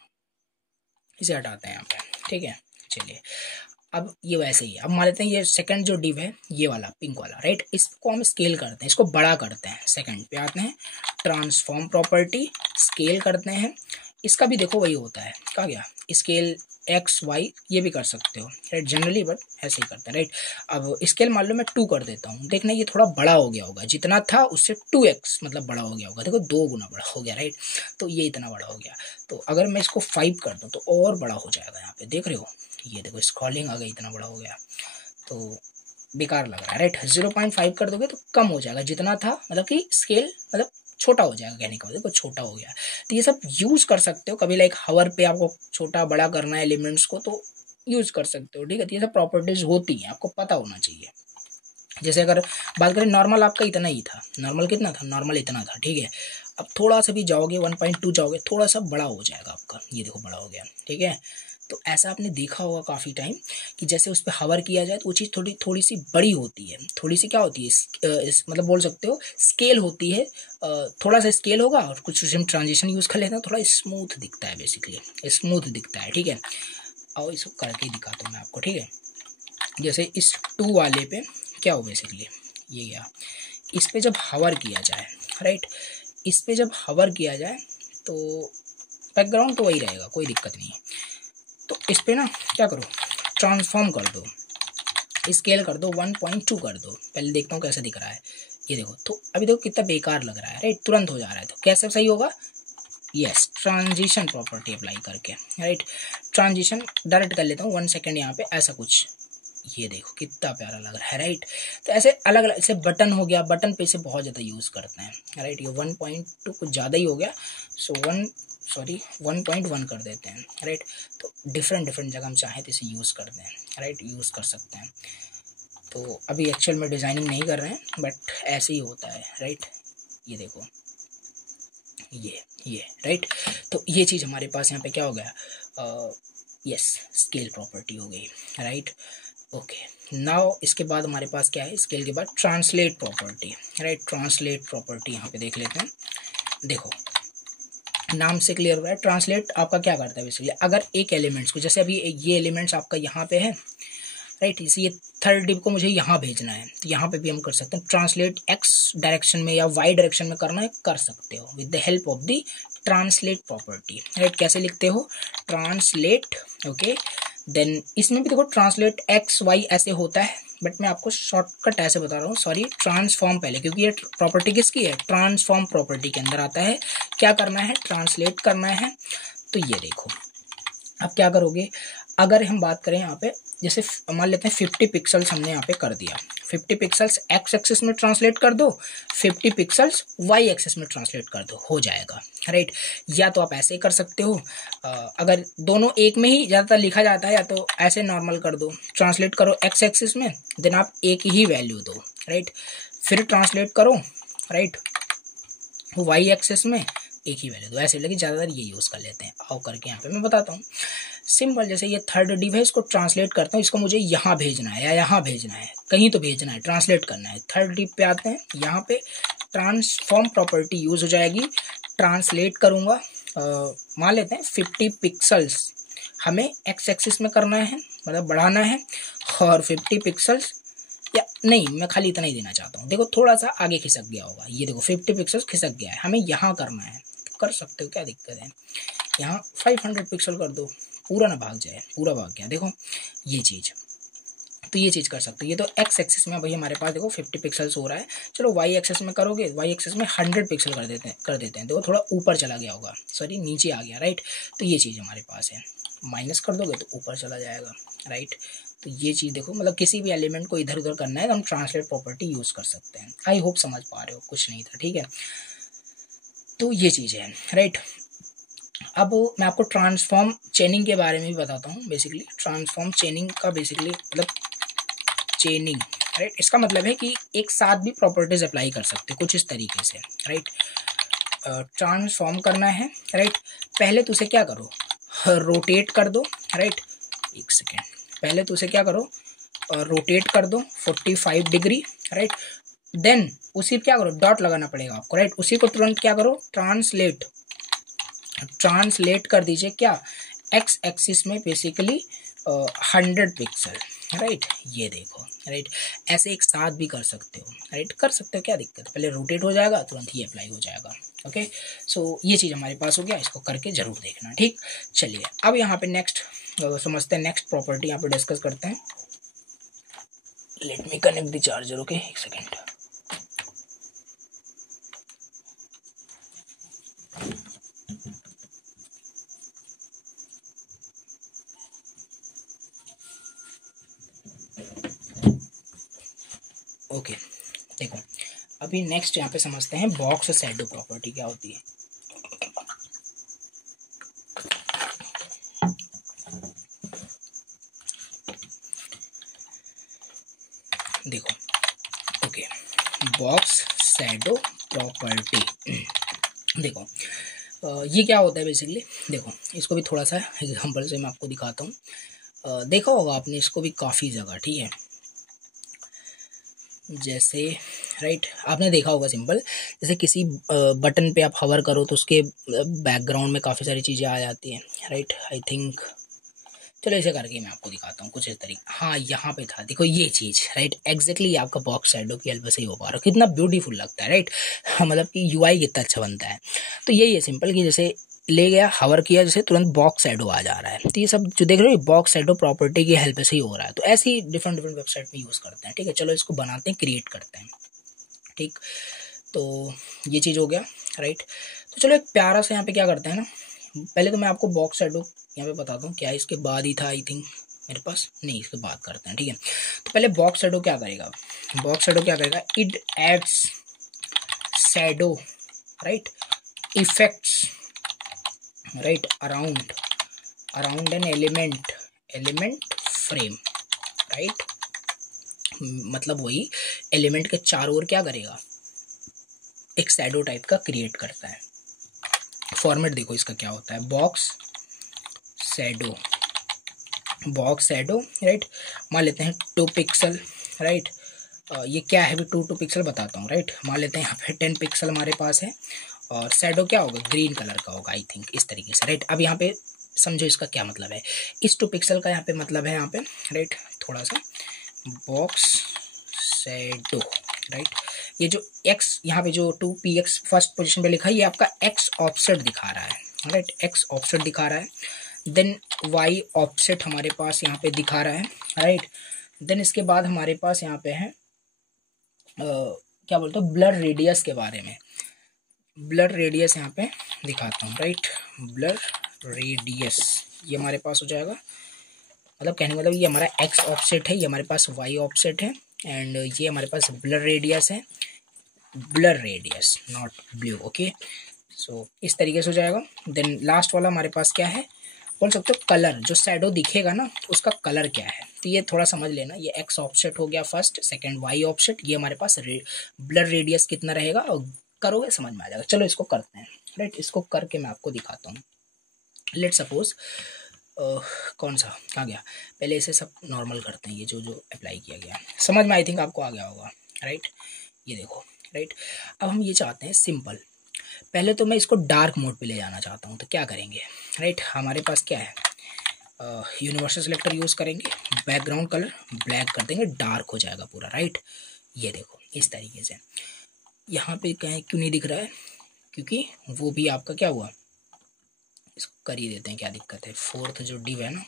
इसे हटाते हैं यहाँ पे, ठीक है। चलिए, अब ये वैसे ही अब मान लेते हैं ये सेकंड जो डिव है ये वाला पिंक वाला राइट, इसको हम स्केल करते हैं, इसको बड़ा करते हैं। सेकंड पे आते हैं, ट्रांसफॉर्म प्रॉपर्टी, स्केल करते हैं। इसका भी देखो वही होता है, कहा गया स्केल एक्स वाई, ये भी कर सकते हो राइट जनरली, बट ऐसे ही करते हैं राइट। अब स्केल मान लो मैं 2 कर देता हूँ, देखना ये थोड़ा बड़ा हो गया होगा, जितना था उससे 2x मतलब बड़ा हो गया होगा, देखो 2 गुना बड़ा हो गया राइट। तो ये इतना बड़ा हो गया, तो अगर मैं इसको 5 कर दूँ तो और बड़ा हो जाएगा। यहाँ पे देख रहे हो, ये देखो स्क्रॉलिंग आ गई, इतना बड़ा हो गया, तो बेकार लग रहा है राइट। 0.5 कर दोगे तो कम हो जाएगा, जितना था मतलब कि स्केल मतलब छोटा हो जाएगा, कहने का देखो छोटा हो गया। तो ये सब यूज कर सकते हो कभी, लाइक हावर पे आपको छोटा बड़ा करना है एलिमेंट्स को तो यूज कर सकते हो। ठीक है, तो ये सब प्रॉपर्टीज होती हैं, आपको पता होना चाहिए। जैसे अगर बात करें नॉर्मल, आपका इतना ही था, नॉर्मल कितना था, नॉर्मल इतना था। ठीक है, अब थोड़ा सा भी जाओगे 1.2 जाओगे, थोड़ा सा बड़ा हो जाएगा आपका, ये देखो बड़ा हो गया। ठीक है, तो ऐसा आपने देखा होगा काफ़ी टाइम कि जैसे उस पर हवर किया जाए तो वो चीज़ थोड़ी सी बड़ी होती है, थोड़ी सी क्या होती है मतलब बोल सकते हो स्केल होती है, थोड़ा सा स्केल होगा। और कुछ हम ट्रांजिशन यूज़ कर लेते हैं, थोड़ा स्मूथ दिखता है, बेसिकली स्मूथ दिखता है। ठीक है, और इसको करके दिखाता हूँ मैं आपको। ठीक है, जैसे इस 2 वाले पे क्या हो बेसिकली, ये गया, इस पे जब हवर किया जाए राइट, इस पे जब हवर किया जाए तो बैकग्राउंड तो वही रहेगा, कोई दिक्कत नहीं है। तो इस पे ना क्या करो, ट्रांसफॉर्म कर दो, स्केल कर दो, 1.2 कर दो। पहले देखता हूँ कैसे दिख रहा है, ये देखो। तो अभी देखो कितना बेकार लग रहा है राइट, तुरंत हो जा रहा है। तो कैसे सही होगा, यस, ट्रांजिशन प्रॉपर्टी अप्लाई करके राइट। ट्रांजिशन डायरेक्ट कर लेता हूँ 1 सेकेंड यहाँ पे, ऐसा कुछ, ये देखो कितना प्यारा लग रहा है राइट। तो ऐसे अलग अलग, जैसे बटन हो गया, बटन पे इसे बहुत ज़्यादा यूज़ करते हैं राइट। ये 1.2 कुछ ज़्यादा ही हो गया, सो 1.1 कर देते हैं राइट। तो डिफरेंट जगह हम चाहें तो इसे यूज़ करते हैं राइट, यूज़ कर सकते हैं। तो अभी एक्चुअल में डिज़ाइनिंग नहीं कर रहे हैं, बट ऐसे ही होता है राइट। ये देखो, ये राइट। तो ये चीज़ हमारे पास यहाँ पे क्या हो गया, यस, स्केल प्रॉपर्टी हो गई राइट। ओके, नाउ इसके बाद हमारे पास क्या है, स्केल के बाद translate property right. Translate property यहाँ पे देख लेते हैं। देखो नाम से क्लियर हो रहा है, ट्रांसलेट आपका क्या करता है बेसिकली, अगर एक एलिमेंट्स को, जैसे अभी ये एलिमेंट्स आपका यहाँ पे है राइट, इसे ये थर्ड डिव को मुझे यहाँ भेजना है, तो यहाँ पे भी हम कर सकते हैं ट्रांसलेट एक्स डायरेक्शन में या वाई डायरेक्शन में करना है, कर सकते हो with the help of the translate property right. कैसे लिखते हो, ट्रांसलेट, ओके। देन इसमें भी देखो ट्रांसलेट एक्स वाई ऐसे होता है, बट मैं आपको शॉर्टकट ऐसे बता रहा हूँ, सॉरी, ट्रांसफॉर्म पहले, क्योंकि ये प्रॉपर्टी किसकी है, ट्रांसफॉर्म प्रॉपर्टी के अंदर आता है। क्या करना है, ट्रांसलेट करना है। तो ये देखो, अब क्या करोगे, अगर हम बात करें यहाँ पे, जैसे मान लेते हैं 50 पिक्सल्स हमने यहाँ पे कर दिया, 50 पिक्सल्स एक्स एक्सिस में ट्रांसलेट कर दो, 50 पिक्सल्स वाई एक्सिस में ट्रांसलेट कर दो, हो जाएगा राइट। या तो आप ऐसे कर सकते हो, अगर दोनों एक में ही ज़्यादातर लिखा जाता है, या तो ऐसे नॉर्मल कर दो, ट्रांसलेट करो एक्स एक्सिस में, देन आप एक ही वैल्यू दो राइट, फिर ट्रांसलेट करो राइट वाई एक्सिस में, एक ही वैल्यू दो, ऐसे। लेकिन ज़्यादातर ये यूज़ कर लेते हैं। आओ करके यहाँ पे मैं बताता हूँ सिंपल। जैसे ये थर्ड डिव है, इसको ट्रांसलेट करता हूँ, इसको मुझे यहाँ भेजना है या यहाँ भेजना है, कहीं तो भेजना है, ट्रांसलेट करना है। थर्ड डिव पे आते हैं, यहाँ पे ट्रांसफॉर्म प्रॉपर्टी यूज हो जाएगी, ट्रांसलेट करूँगा, मान लेते हैं 50 पिक्सल्स हमें एक्स एक्सिस में करना है, मतलब बढ़ाना है, और 50 पिक्सल्स, या नहीं, मैं खाली इतना ही देना चाहता हूँ। देखो थोड़ा सा आगे खिसक गया होगा, ये देखो 50 पिक्सल्स खिसक गया है, हमें यहाँ करना है, तो कर सकते हो, क्या दिक्कत है। यहाँ 500 पिक्सल कर दो, पूरा ना भाग जाए, पूरा भाग गया, देखो ये चीज़, तो ये चीज़ कर सकते हो। ये तो एक्स एक्सिस में भाई हमारे पास देखो 50 पिक्सल्स हो रहा है। चलो वाई एक्सिस में करोगे, वाई एक्सिस में 100 पिक्सल कर देते हैं। देखो थोड़ा ऊपर चला गया होगा, सॉरी नीचे आ गया, राइट। तो ये चीज़ हमारे पास है, माइनस कर दोगे तो ऊपर चला जाएगा, राइट। तो ये चीज़ देखो, मतलब किसी भी एलिमेंट को इधर उधर करना है तो हम ट्रांसलेट प्रॉपर्टी यूज़ कर सकते हैं। आई होप समझ पा रहे हो, कुछ नहीं था, ठीक है। तो ये चीज़ है, राइट। अब मैं आपको ट्रांसफॉर्म चेनिंग के बारे में भी बताता हूँ। बेसिकली ट्रांसफॉर्म चेनिंग का बेसिकली मतलब चेनिंग, राइट, इसका मतलब है कि एक साथ भी प्रॉपर्टीज अप्लाई कर सकते हैं कुछ इस तरीके से, राइट। ट्रांसफॉर्म करना है, राइट। पहले तो उसे क्या करो, रोटेट कर दो, राइट। एक सेकेंड, पहले तो उसे क्या करो, रोटेट कर दो 45 डिग्री, राइट। देन उसी क्या करो, डॉट लगाना पड़ेगा आपको, राइट। उसी को तुरंत क्या करो, ट्रांसलेट कर दीजिए क्या, एक्स एक्सिस में बेसिकली 100 पिक्सल, राइट। ये देखो, राइट। ऐसे एक साथ भी कर सकते हो, राइट, कर सकते हो, क्या दिक्कत है। पहले रोटेट हो जाएगा, तुरंत ही अप्लाई हो जाएगा, ओके। सो ये चीज़ हमारे पास हो गया, इसको करके जरूर देखना, ठीक। चलिए अब यहाँ पे नेक्स्ट समझते हैं, नेक्स्ट प्रॉपर्टी यहाँ पे डिस्कस करते हैं। Let me connect the charger, okay, एक सेकेंड। ओके, देखो अभी नेक्स्ट यहाँ पे समझते हैं बॉक्स शैडो प्रॉपर्टी क्या होती है। देखो, ओके, बॉक्स शैडो प्रॉपर्टी देखो ये क्या होता है बेसिकली। देखो इसको भी थोड़ा सा एग्जांपल से मैं आपको दिखाता हूँ। देखा होगा आपने इसको भी काफ़ी जगह, ठीक है। जैसे राइट, आपने देखा होगा सिंपल, जैसे किसी बटन पे आप हवर करो तो उसके बैकग्राउंड में काफ़ी सारी चीज़ें आ जाती हैं, राइट। आई थिंक चलो ऐसे करके मैं आपको दिखाता हूँ कुछ इस तरीके। हाँ यहाँ पे था, देखो ये चीज़, राइट। एग्जैक्टली आपका बॉक्स शैडो की हेल्प से ही हो पा रहा है। कितना ब्यूटीफुल लगता है, राइट। मतलब कि यूआई कितना अच्छा बनता है। तो यही है सिंपल कि जैसे ले गया, हवर किया, जैसे तुरंत बॉक्स शैडो आ जा रहा है। तो ये सब जो देख रहे हो बॉक्स शैडो प्रॉपर्टी की हेल्प से ही हो रहा है। तो ऐसे ही डिफरेंट डिफरेंट वेबसाइट में यूज़ करते हैं, ठीक है। चलो इसको बनाते हैं, क्रिएट करते हैं, ठीक। तो ये चीज़ हो गया, राइट। तो चलो एक प्यारा सा यहाँ पे क्या करते हैं ना, पहले तो मैं आपको बॉक्स शैडो यहाँ पे बताता हूँ क्या है। इसके बाद ही था आई थिंक मेरे पास, नहीं इसके बाद करते हैं, ठीक है। तो पहले बॉक्स शैडो क्या करेगा, बॉक्स शैडो क्या करेगा, it adds shadow, right, effects, right, around an element frame, right. मतलब वही एलिमेंट के चारों ओर क्या करेगा, एक शैडो टाइप का क्रिएट करता है। फॉर्मेट देखो इसका क्या होता है, बॉक्स शैडो, राइट। मान लेते हैं 2 पिक्सल, राइट। ये क्या है भी 2 पिक्सल बताता हूँ, राइट। मान लेते हैं यहाँ पे 10 पिक्सल हमारे पास है और शैडो क्या होगा, ग्रीन कलर का होगा आई थिंक, इस तरीके से, राइट। अब यहाँ पे समझो इसका क्या मतलब है, इस 2 पिक्सल का यहाँ पे मतलब है, यहाँ पे राइट थोड़ा सा बॉक्स शैडो, राइट। ये जो x यहाँ पे जो 2px फर्स्ट पोजीशन पे लिखा है, ये आपका x ऑफसेट दिखा रहा है, राइट, x ऑफसेट दिखा रहा है। देन y ऑफसेट हमारे पास यहाँ पे दिखा रहा है, राइट। देन इसके बाद हमारे पास यहाँ पे है क्या बोलते हैं, ब्लर रेडियस के बारे में। ब्लर रेडियस यहाँ पे दिखाता हूँ, राइट। ब्लर रेडियस ये हमारे पास हो जाएगा, मतलब कहने का मतलब ये हमारा x ऑफसेट है, ये हमारे पास y ऑफसेट है, एंड ये हमारे पास ब्लर रेडियस है, blur radius not blue, okay. So इस तरीके से हो जाएगा। देन लास्ट वाला हमारे पास क्या है, बोल सकते हो कलर, जो शैडो दिखेगा ना उसका कलर क्या है। तो ये थोड़ा समझ लेना, ये x ऑफसेट हो गया फर्स्ट, सेकंड y ऑफसेट, ये हमारे पास ब्लर रेडियस कितना रहेगा, और करोगे समझ में आ जाएगा। चलो इसको करते हैं, राइट। इसको करके मैं आपको दिखाता हूँ। लेट सपोज कौन सा आ गया, पहले इसे सब नॉर्मल करते हैं, ये जो जो अप्लाई किया गया समझ में आई थिंक आपको आ गया होगा, राइट। ये देखो, राइट। अब हम ये चाहते हैं सिंपल, पहले तो मैं इसको डार्क मोड पे ले जाना चाहता हूँ। तो क्या करेंगे, राइट, हमारे पास क्या है, यूनिवर्सल सिलेक्टर यूज़ करेंगे, बैकग्राउंड कलर ब्लैक कर देंगे, डार्क हो जाएगा पूरा, राइट। ये देखो इस तरीके से। यहाँ पे कहीं क्यों नहीं दिख रहा है, क्योंकि वो भी आपका क्या हुआ, इसको कर ही देते हैं, क्या दिक्कत है। फोर्थ जो डिव है ना,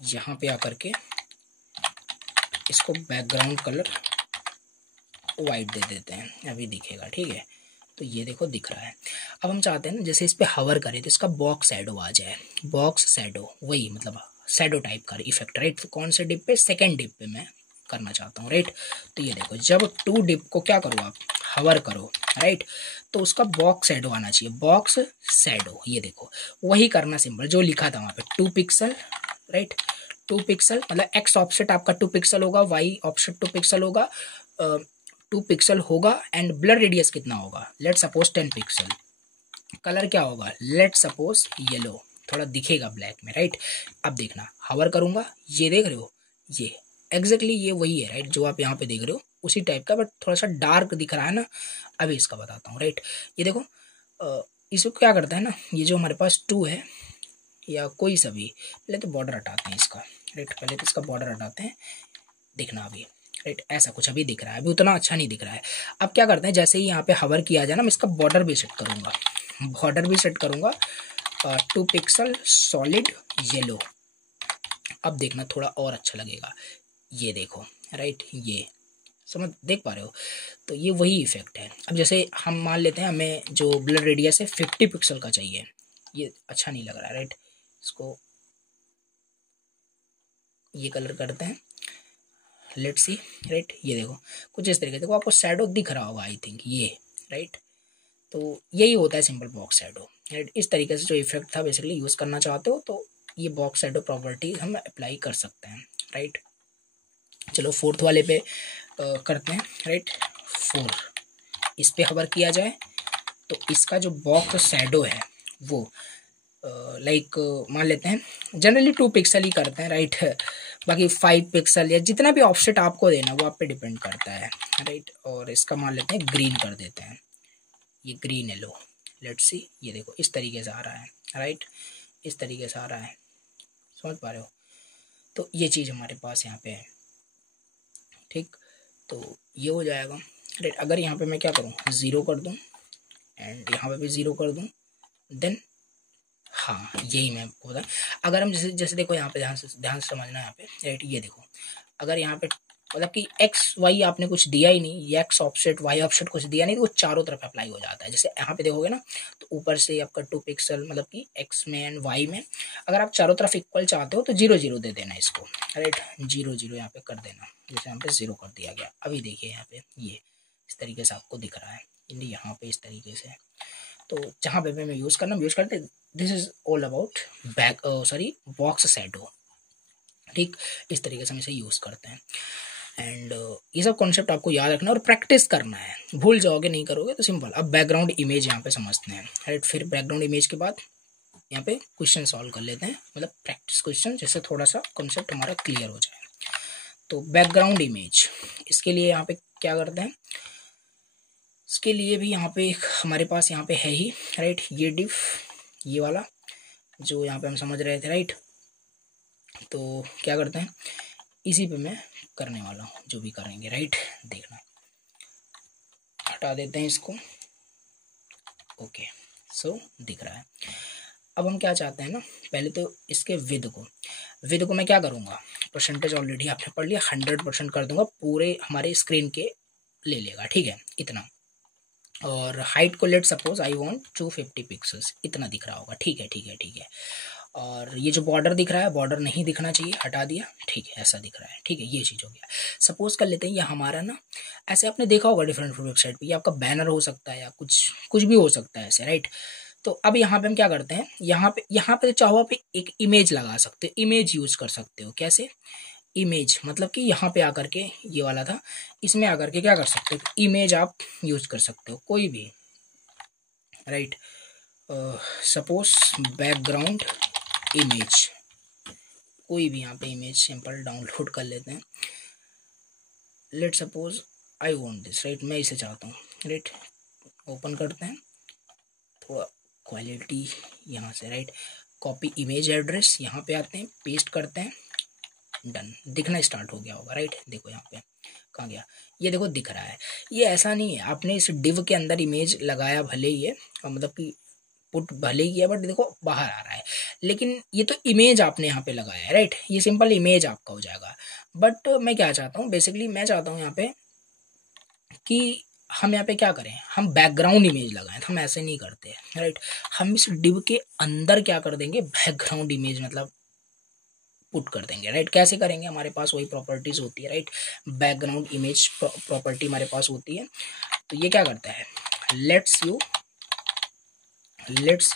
यहाँ पे आकर के इसको बैकग्राउंड कलर वाइट दे देते हैं, अभी दिखेगा, ठीक है। तो ये देखो दिख रहा है। अब हम चाहते हैं ना जैसे इस पे हवर करें तो इसका बॉक्स शैडो आ जाए, बॉक्स शैडो, वही मतलब शैडो टाइप का इफेक्ट, राइट। तो कौन से डिप पे, सेकेंड डिप पे मैं करना चाहता हूँ, राइट। तो ये देखो जब 2 डिप को क्या करो आप, हवर करो, राइट, तो उसका बॉक्स शैडो आना चाहिए, बॉक्स शैडो, ये देखो वही करना सिंपल जो लिखा था वहाँ पे 2 पिक्सल, राइट। 2 पिक्सल मतलब एक्स ऑफसेट आपका 2 पिक्सल होगा, वाई ऑफसेट 2 पिक्सल होगा, 2 पिक्सल होगा, एंड ब्लर रेडियस कितना होगा, लेट सपोज 10 पिक्सल। कलर क्या होगा, लेट सपोज येलो, थोड़ा दिखेगा ब्लैक में, राइट। अब देखना हवर करूंगा, ये देख रहे हो, ये एग्जैक्टली ये वही है, राइट, जो आप यहाँ पे देख रहे हो उसी टाइप का, बट थोड़ा सा डार्क दिख रहा है ना। अभी इसका बताता हूँ, राइट। ये देखो इसको क्या करता है ना, ये जो हमारे पास 2 है या कोई सा भी, पहले तो बॉर्डर हटाते हैं इसका, राइट, पहले तो इसका बॉर्डर हटाते हैं, दिखना अभी, राइट, ऐसा कुछ अभी दिख रहा है, अभी उतना अच्छा नहीं दिख रहा है। अब क्या करते हैं, जैसे ही यहाँ पे हवर किया जाए ना, मैं इसका बॉर्डर भी सेट करूँगा, बॉर्डर भी सेट करूँगा 2 पिक्सल सॉलिड येलो। अब देखना थोड़ा और अच्छा लगेगा, ये देखो, राइट, ये समझ देख पा रहे हो। तो ये वही इफेक्ट है। अब जैसे हम मान लेते हैं हमें जो ब्लर रेडियस है 50 पिक्सल का चाहिए, ये अच्छा नहीं लग रहा है, राइट। इसको ये कलर करते हैं, लेट्स सी, राइट। ये देखो कुछ इस तरीके से, देखो आपको शैडो दिख रहा होगा आई थिंक, ये, राइट। तो यही होता है सिंपल बॉक्स शैडो, राइट। इस तरीके से जो इफेक्ट था बेसिकली यूज़ करना चाहते हो तो ये बॉक्स शैडो प्रॉपर्टी हम अप्लाई कर सकते हैं, राइट। चलो 4th वाले पे करते हैं, राइट। 4 इस पे हवर किया जाए तो इसका जो बॉक्स शैडो है वो लाइक मान लेते हैं जनरली 2 पिक्सल ही करते हैं, राइट। बाकी 5 पिक्सल या जितना भी ऑफसेट आपको देना वो आप पे डिपेंड करता है, राइट। और इसका मान लेते हैं ग्रीन कर देते हैं, ये ग्रीन येलो, लेट्स सी, ये देखो इस तरीके से आ रहा है, राइट, इस तरीके से आ रहा है, समझ पा रहे हो। तो ये चीज़ हमारे पास यहाँ पे है, ठीक। तो ये हो जाएगा, राइट। अगर यहाँ पे मैं क्या करूँ, 0 कर दूँ एंड यहाँ पे भी 0 कर दूँ, देन हाँ यही मैं आपको बता। अगर हम जैसे जैसे देखो यहाँ पे ध्यान से समझना यहाँ पे, राइट। ये देखो अगर यहाँ पे मतलब कि एक्स वाई आपने कुछ दिया ही नहीं, एक्स ऑफसेट वाई ऑफसेट कुछ दिया नहीं, तो वो चारों तरफ अप्लाई हो जाता है। जैसे यहाँ पे देखोगे ना तो ऊपर से आपका 2 पिक्सल मतलब कि एक्स में एंड वाई में, अगर आप चारों तरफ इक्वल चाहते हो तो 0 0 दे देना इसको, राइट। 0 0 यहाँ पे कर देना, जैसे यहाँ पे 0 कर दिया गया। अभी देखिए यहाँ पे ये इस तरीके से आपको दिख रहा है, यहाँ पे इस तरीके से। तो जहाँ पे मैं यूज़ करते, this is all about box shadow, ठीक। इस तरीके से हम इसे यूज़ करते हैं। एंड ये सब कॉन्सेप्ट आपको याद रखना और प्रैक्टिस करना है, भूल जाओगे नहीं करोगे तो सिंपल। अब बैकग्राउंड इमेज यहाँ पे समझते हैं, राइट। फिर बैकग्राउंड इमेज के बाद यहाँ पे क्वेश्चन सॉल्व कर लेते हैं, मतलब प्रैक्टिस क्वेश्चन, जिससे थोड़ा सा कॉन्सेप्ट हमारा क्लियर हो जाए। तो बैकग्राउंड इमेज, इसके लिए यहाँ पे क्या करते हैं, इसके लिए भी यहाँ पे हमारे पास यहाँ पे है ही, राइट, ये डिफ, ये वाला जो यहाँ पे हम समझ रहे थे, राइट। तो क्या करते हैं, इसी पे मैं करने वाला हूँ जो भी करेंगे, राइट। देखना, हटा देते हैं इसको, ओके, सो दिख रहा है। अब हम क्या चाहते हैं ना, पहले तो इसके विद को मैं क्या करूँगा, परसेंटेज ऑलरेडी आपने पढ़ लिया, 100% कर दूंगा, पूरे हमारे स्क्रीन के ले लेगा, ठीक है, इतना। और हाइट को let suppose I want 250 pixels, इतना दिख रहा होगा, ठीक है, ठीक है, ठीक है। और ये जो बॉर्डर दिख रहा है, बॉर्डर नहीं दिखना चाहिए, हटा दिया, ठीक है, ऐसा दिख रहा है, ठीक है, ये चीज़ हो गया। सपोज कर लेते हैं ये हमारा ना, ऐसे आपने देखा होगा डिफरेंट वेबसाइट पे, ये आपका बैनर हो सकता है या कुछ भी हो सकता है ऐसे, राइट। तो अब यहाँ पे हम क्या करते हैं, यहाँ पे चाहो आप एक इमेज लगा सकते हो, इमेज यूज कर सकते हो। कैसे इमेज, मतलब कि यहाँ पे आकर के ये वाला था, इसमें आकर के क्या कर सकते हो, इमेज आप यूज कर सकते हो कोई भी, राइट। सपोज बैकग्राउंड इमेज, कोई भी यहाँ पे इमेज सिंपल डाउनलोड कर लेते हैं। Let suppose I want this, right, मैं इसे चाहता हूँ, राइट। ओपन करते हैं, थोड़ा क्वालिटी यहाँ से, राइट, कॉपी इमेज एड्रेस, यहाँ पे आते हैं, पेस्ट करते हैं, डन, दिखना स्टार्ट हो गया होगा, राइट। देखो यहाँ पे कहाँ गया, ये देखो दिख रहा है। ये ऐसा नहीं है आपने इस डिव के अंदर इमेज लगाया भले ही है, मतलब कि पुट भले ही है, बट देखो बाहर आ रहा है, लेकिन ये तो इमेज आपने यहाँ पे लगाया है, राइट। ये सिंपल इमेज आपका हो जाएगा। बट मैं क्या चाहता हूँ, बेसिकली मैं चाहता हूँ यहाँ पे कि हम यहाँ पे क्या करें, हम बैकग्राउंड इमेज लगाएं। तो हम ऐसे नहीं करते हैं, राइट। हम इस डिव के अंदर क्या कर देंगे, बैकग्राउंड इमेज मतलब पुट कर देंगे, राइट। कैसे करेंगे, हमारे पास वही प्रॉपर्टीज होती है, राइट। बैकग्राउंड इमेज प्रॉपर्टी हमारे पास होती है। तो ये क्या करता है, let's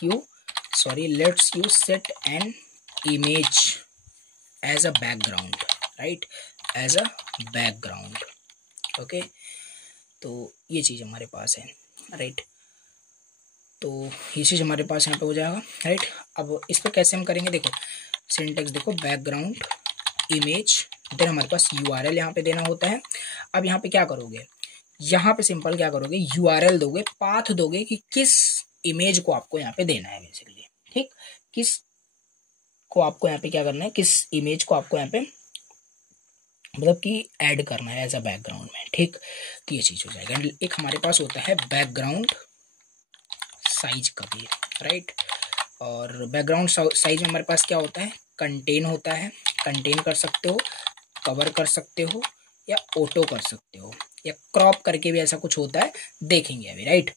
you set an image as a background, right, as a background. Okay, तो ये चीज़ हमारे पास है, राइट। तो ये चीज़ हमारे पास यहाँ पे हो जाएगा, राइट। अब इस पर कैसे हम करेंगे, देखो सिंटेक्स देखो, बैकग्राउंड इमेज, देन हमारे पास URL यहाँ पे देना होता है। अब यहाँ पे क्या करोगे, यहाँ पे सिंपल क्या करोगे, URL दोगे, पाथ दोगे कि किस इमेज को आपको यहाँ पे देना है बेसिकली, ठीक। किस को आपको यहाँ पे क्या करना है, किस इमेज को आपको यहाँ पे मतलब कि ऐड करना है एज अ बैकग्राउंड में, ठीक। तो ये चीज़ हो जाएगा। एक हमारे पास होता है बैकग्राउंड साइज का भी, राइट। और बैकग्राउंड साइज में हमारे पास क्या होता है, कंटेन होता है। कंटेन कर सकते हो, कवर कर सकते हो, या ऑटो कर सकते हो, या क्रॉप करके भी ऐसा कुछ होता है, देखेंगे अभी, राइट।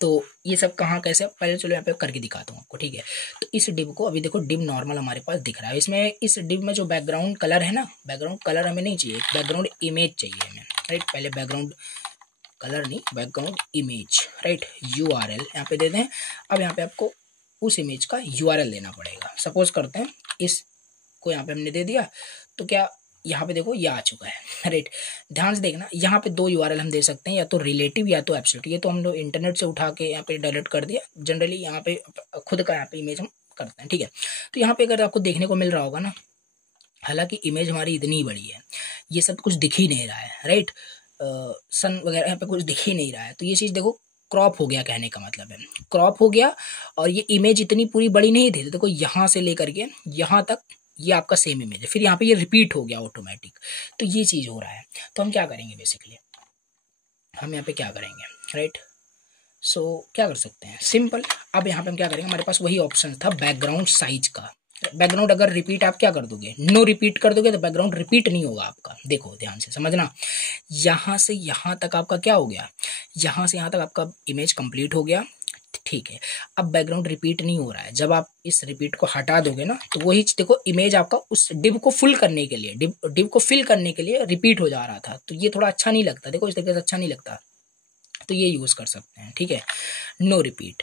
तो ये सब कहाँ कैसे, पहले चलो यहाँ पे करके दिखाता हूँ आपको, ठीक है। तो इस डिव को अभी देखो, डिव नॉर्मल हमारे पास दिख रहा है। इसमें इस डिव में जो बैकग्राउंड कलर है ना, बैकग्राउंड कलर हमें नहीं चाहिए, बैकग्राउंड इमेज चाहिए हमें, राइट। पहले बैकग्राउंड कलर नहीं, बैकग्राउंड इमेज, राइट। URL यहाँ पे दे दें। अब यहाँ पे आपको उस इमेज का URL देना पड़ेगा। सपोज करते हैं इसको यहाँ पे हमने दे दिया, तो क्या यहाँ पे देखो ये आ चुका है, राइट। ध्यान से देखना, यहाँ पे 2 URL हम दे सकते हैं, या तो रिलेटिव या तो एब्सोल्यूट। ये तो हम लोग इंटरनेट से उठा के यहाँ पे डायरेक्ट कर दिया, जनरली यहाँ पे खुद का यहाँ पे इमेज हम करते हैं, ठीक है। तो यहाँ पे अगर आपको देखने को मिल रहा होगा ना, हालांकि इमेज हमारी इतनी बड़ी है, ये सब कुछ दिख ही नहीं रहा है, राइट। सन वगैरह यहाँ पे कुछ दिख ही नहीं रहा है। तो ये चीज़ देखो क्रॉप हो गया, कहने का मतलब है क्रॉप हो गया। और ये इमेज इतनी पूरी बड़ी नहीं थी, तो देखो यहाँ से लेकर के यहाँ तक ये आपका सेम इमेज है, फिर यहाँ पे ये रिपीट हो गया ऑटोमेटिक। तो ये चीज़ हो रहा है। तो हम क्या करेंगे बेसिकली, हम यहाँ पे क्या करेंगे, राइट। सो क्या कर सकते हैं, सिंपल। अब यहाँ पे हम क्या करेंगे, हमारे पास वही ऑप्शन था बैकग्राउंड साइज का। बैकग्राउंड अगर रिपीट आप क्या कर दोगे, नो रिपीट कर दोगे, तो बैकग्राउंड रिपीट नहीं होगा आपका। देखो ध्यान से समझना, यहाँ से यहाँ तक आपका क्या हो गया, यहाँ से यहाँ तक आपका इमेज कंप्लीट हो गया, ठीक है। अब बैकग्राउंड रिपीट नहीं हो रहा है। जब आप इस रिपीट को हटा दोगे ना, तो वही देखो इमेज आपका उस डिव को फुल करने के लिए, डिव को फिल करने के लिए रिपीट हो जा रहा था। तो ये थोड़ा अच्छा नहीं लगता, देखो इस तरीके से अच्छा नहीं लगता। तो ये यूज कर सकते हैं, ठीक है, नो रिपीट।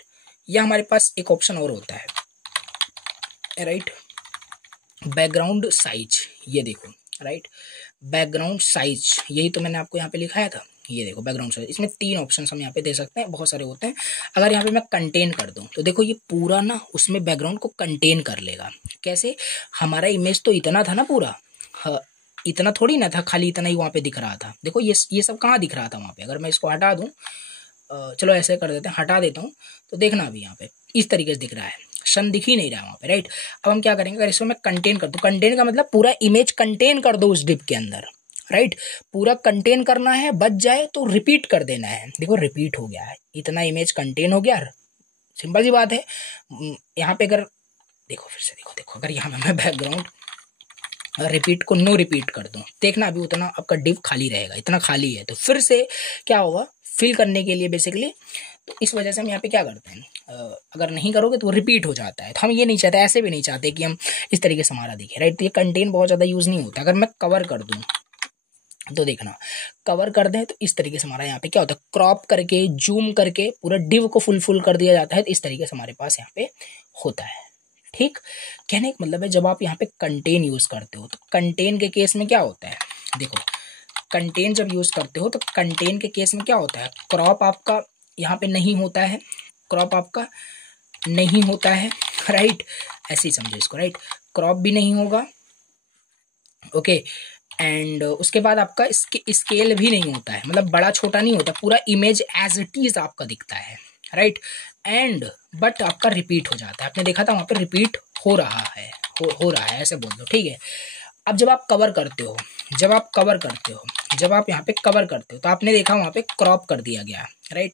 या हमारे पास एक ऑप्शन और होता है, राइट, बैकग्राउंड साइज। ये देखो, राइट, बैकग्राउंड साइज, यही तो मैंने आपको यहाँ पे लिखाया था। ये देखो बैकग्राउंड साइज, इसमें 3 ऑप्शन हम यहाँ पे दे सकते हैं, बहुत सारे होते हैं। अगर यहाँ पे मैं कंटेन कर दूँ, तो देखो ये पूरा ना उसमें बैकग्राउंड को कंटेन कर लेगा। कैसे, हमारा इमेज तो इतना था ना पूरा, इतना थोड़ी ना था, खाली इतना ही वहाँ पे दिख रहा था। देखो ये सब कहाँ दिख रहा था वहाँ पे। अगर मैं इसको हटा दूँ, चलो ऐसे कर देते हैं, हटा देता हूँ, तो देखना अभी यहाँ पे इस तरीके से दिख रहा है, सन दिख ही नहीं रहा है वहाँ पे, राइट। अब हम क्या करेंगे, अगर इसको मैं कंटेन कर दूँ, कंटेन का मतलब पूरा इमेज कंटेन कर दो उस डिप के अंदर, राइट। पूरा कंटेन करना है, बच जाए तो रिपीट कर देना है। देखो रिपीट हो गया है, इतना इमेज कंटेन हो गया, सिंपल सी बात है। यहाँ पे अगर देखो, फिर से देखो, अगर यहाँ पे मैं बैकग्राउंड रिपीट को नो रिपीट कर दूं, देखना अभी उतना आपका डिव खाली रहेगा, इतना खाली है। तो फिर से क्या होगा, फिल करने के लिए बेसिकली, तो इस वजह से हम यहाँ पे क्या करते हैं, अगर नहीं करोगे तो रिपीट हो जाता है। तो हम ये नहीं चाहते, ऐसे भी नहीं चाहते कि हम इस तरीके से हमारा दिखे, राइट। तो ये कंटेन बहुत ज़्यादा यूज़ नहीं होता। अगर मैं कवर कर दूँ, तो देखना कवर कर दें तो इस तरीके से हमारा यहाँ पे क्या होता है, क्रॉप करके जूम करके पूरा डिव को फुल कर दिया जाता है। तो इस तरीके से हमारे पास यहाँ पे होता है, ठीक। कहने का मतलब है, जब आप यहाँ पे कंटेन यूज करते हो, तो कंटेन के केस में क्या होता है, देखो कंटेन जब यूज करते हो, तो कंटेन के केस में क्या होता है, क्रॉप आपका यहाँ पे नहीं होता है, क्रॉप आपका नहीं होता है, राइट। ऐसे ही समझो इसको, राइट, क्रॉप भी नहीं होगा, ओके। एंड उसके बाद आपका स्केल भी नहीं होता है, मतलब बड़ा छोटा नहीं होता, पूरा इमेज एज इट इज आपका दिखता है, राइट। एंड बट आपका रिपीट हो जाता है, आपने देखा था वहाँ पे रिपीट हो रहा है, हो रहा है, ऐसे बोल दो, ठीक है। अब जब आप कवर करते हो, जब आप यहाँ पे कवर करते हो, तो आपने देखा वहाँ पे क्रॉप कर दिया गया, राइट,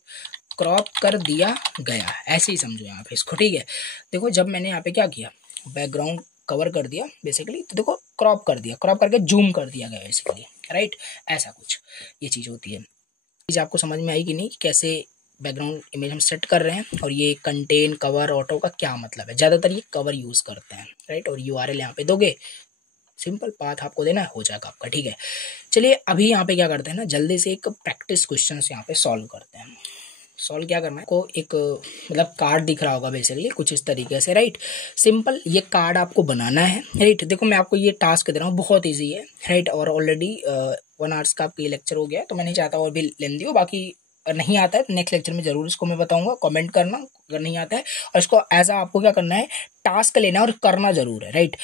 क्रॉप कर दिया गया, ऐसे ही समझो यहाँ पे इसको, ठीक है। देखो जब मैंने यहाँ पे क्या किया, बैकग्राउंड कवर कर दिया बेसिकली, तो देखो क्रॉप कर दिया, क्रॉप करके जूम कर दिया गया बेसिकली, राइट। ऐसा कुछ ये चीज़ होती है। चीज़ आपको समझ में आई कि नहीं, कैसे बैकग्राउंड इमेज हम सेट कर रहे हैं, और ये कंटेन, कवर, ऑटो का क्या मतलब है। ज़्यादातर ये कवर यूज़ करते हैं, राइट। और URL यहाँ पे दोगे, सिंपल पाथ आपको देना है, हो जाएगा आपका, ठीक है। चलिए अभी यहाँ पे क्या करते हैं ना, जल्दी से एक प्रैक्टिस क्वेश्चन यहाँ पे सॉल्व करते हैं। सॉल्व क्या करना है को, एक मतलब कार्ड दिख रहा होगा बेसिकली कुछ इस तरीके से, राइट। सिंपल ये कार्ड आपको बनाना है, राइट। देखो मैं आपको ये टास्क दे रहा हूँ, बहुत ईजी है, राइट। और ऑलरेडी 1 आवर्स का आपका ये लेक्चर हो गया है, तो मैं नहीं चाहता और भी लेंदी हो। बाकी नहीं आता है तो नेक्स्ट लेक्चर में जरूर इसको मैं बताऊंगा, कमेंट करना अगर नहीं आता है। और इसको एज आपको क्या करना है, टास्क लेना है और करना जरूर है, राइट।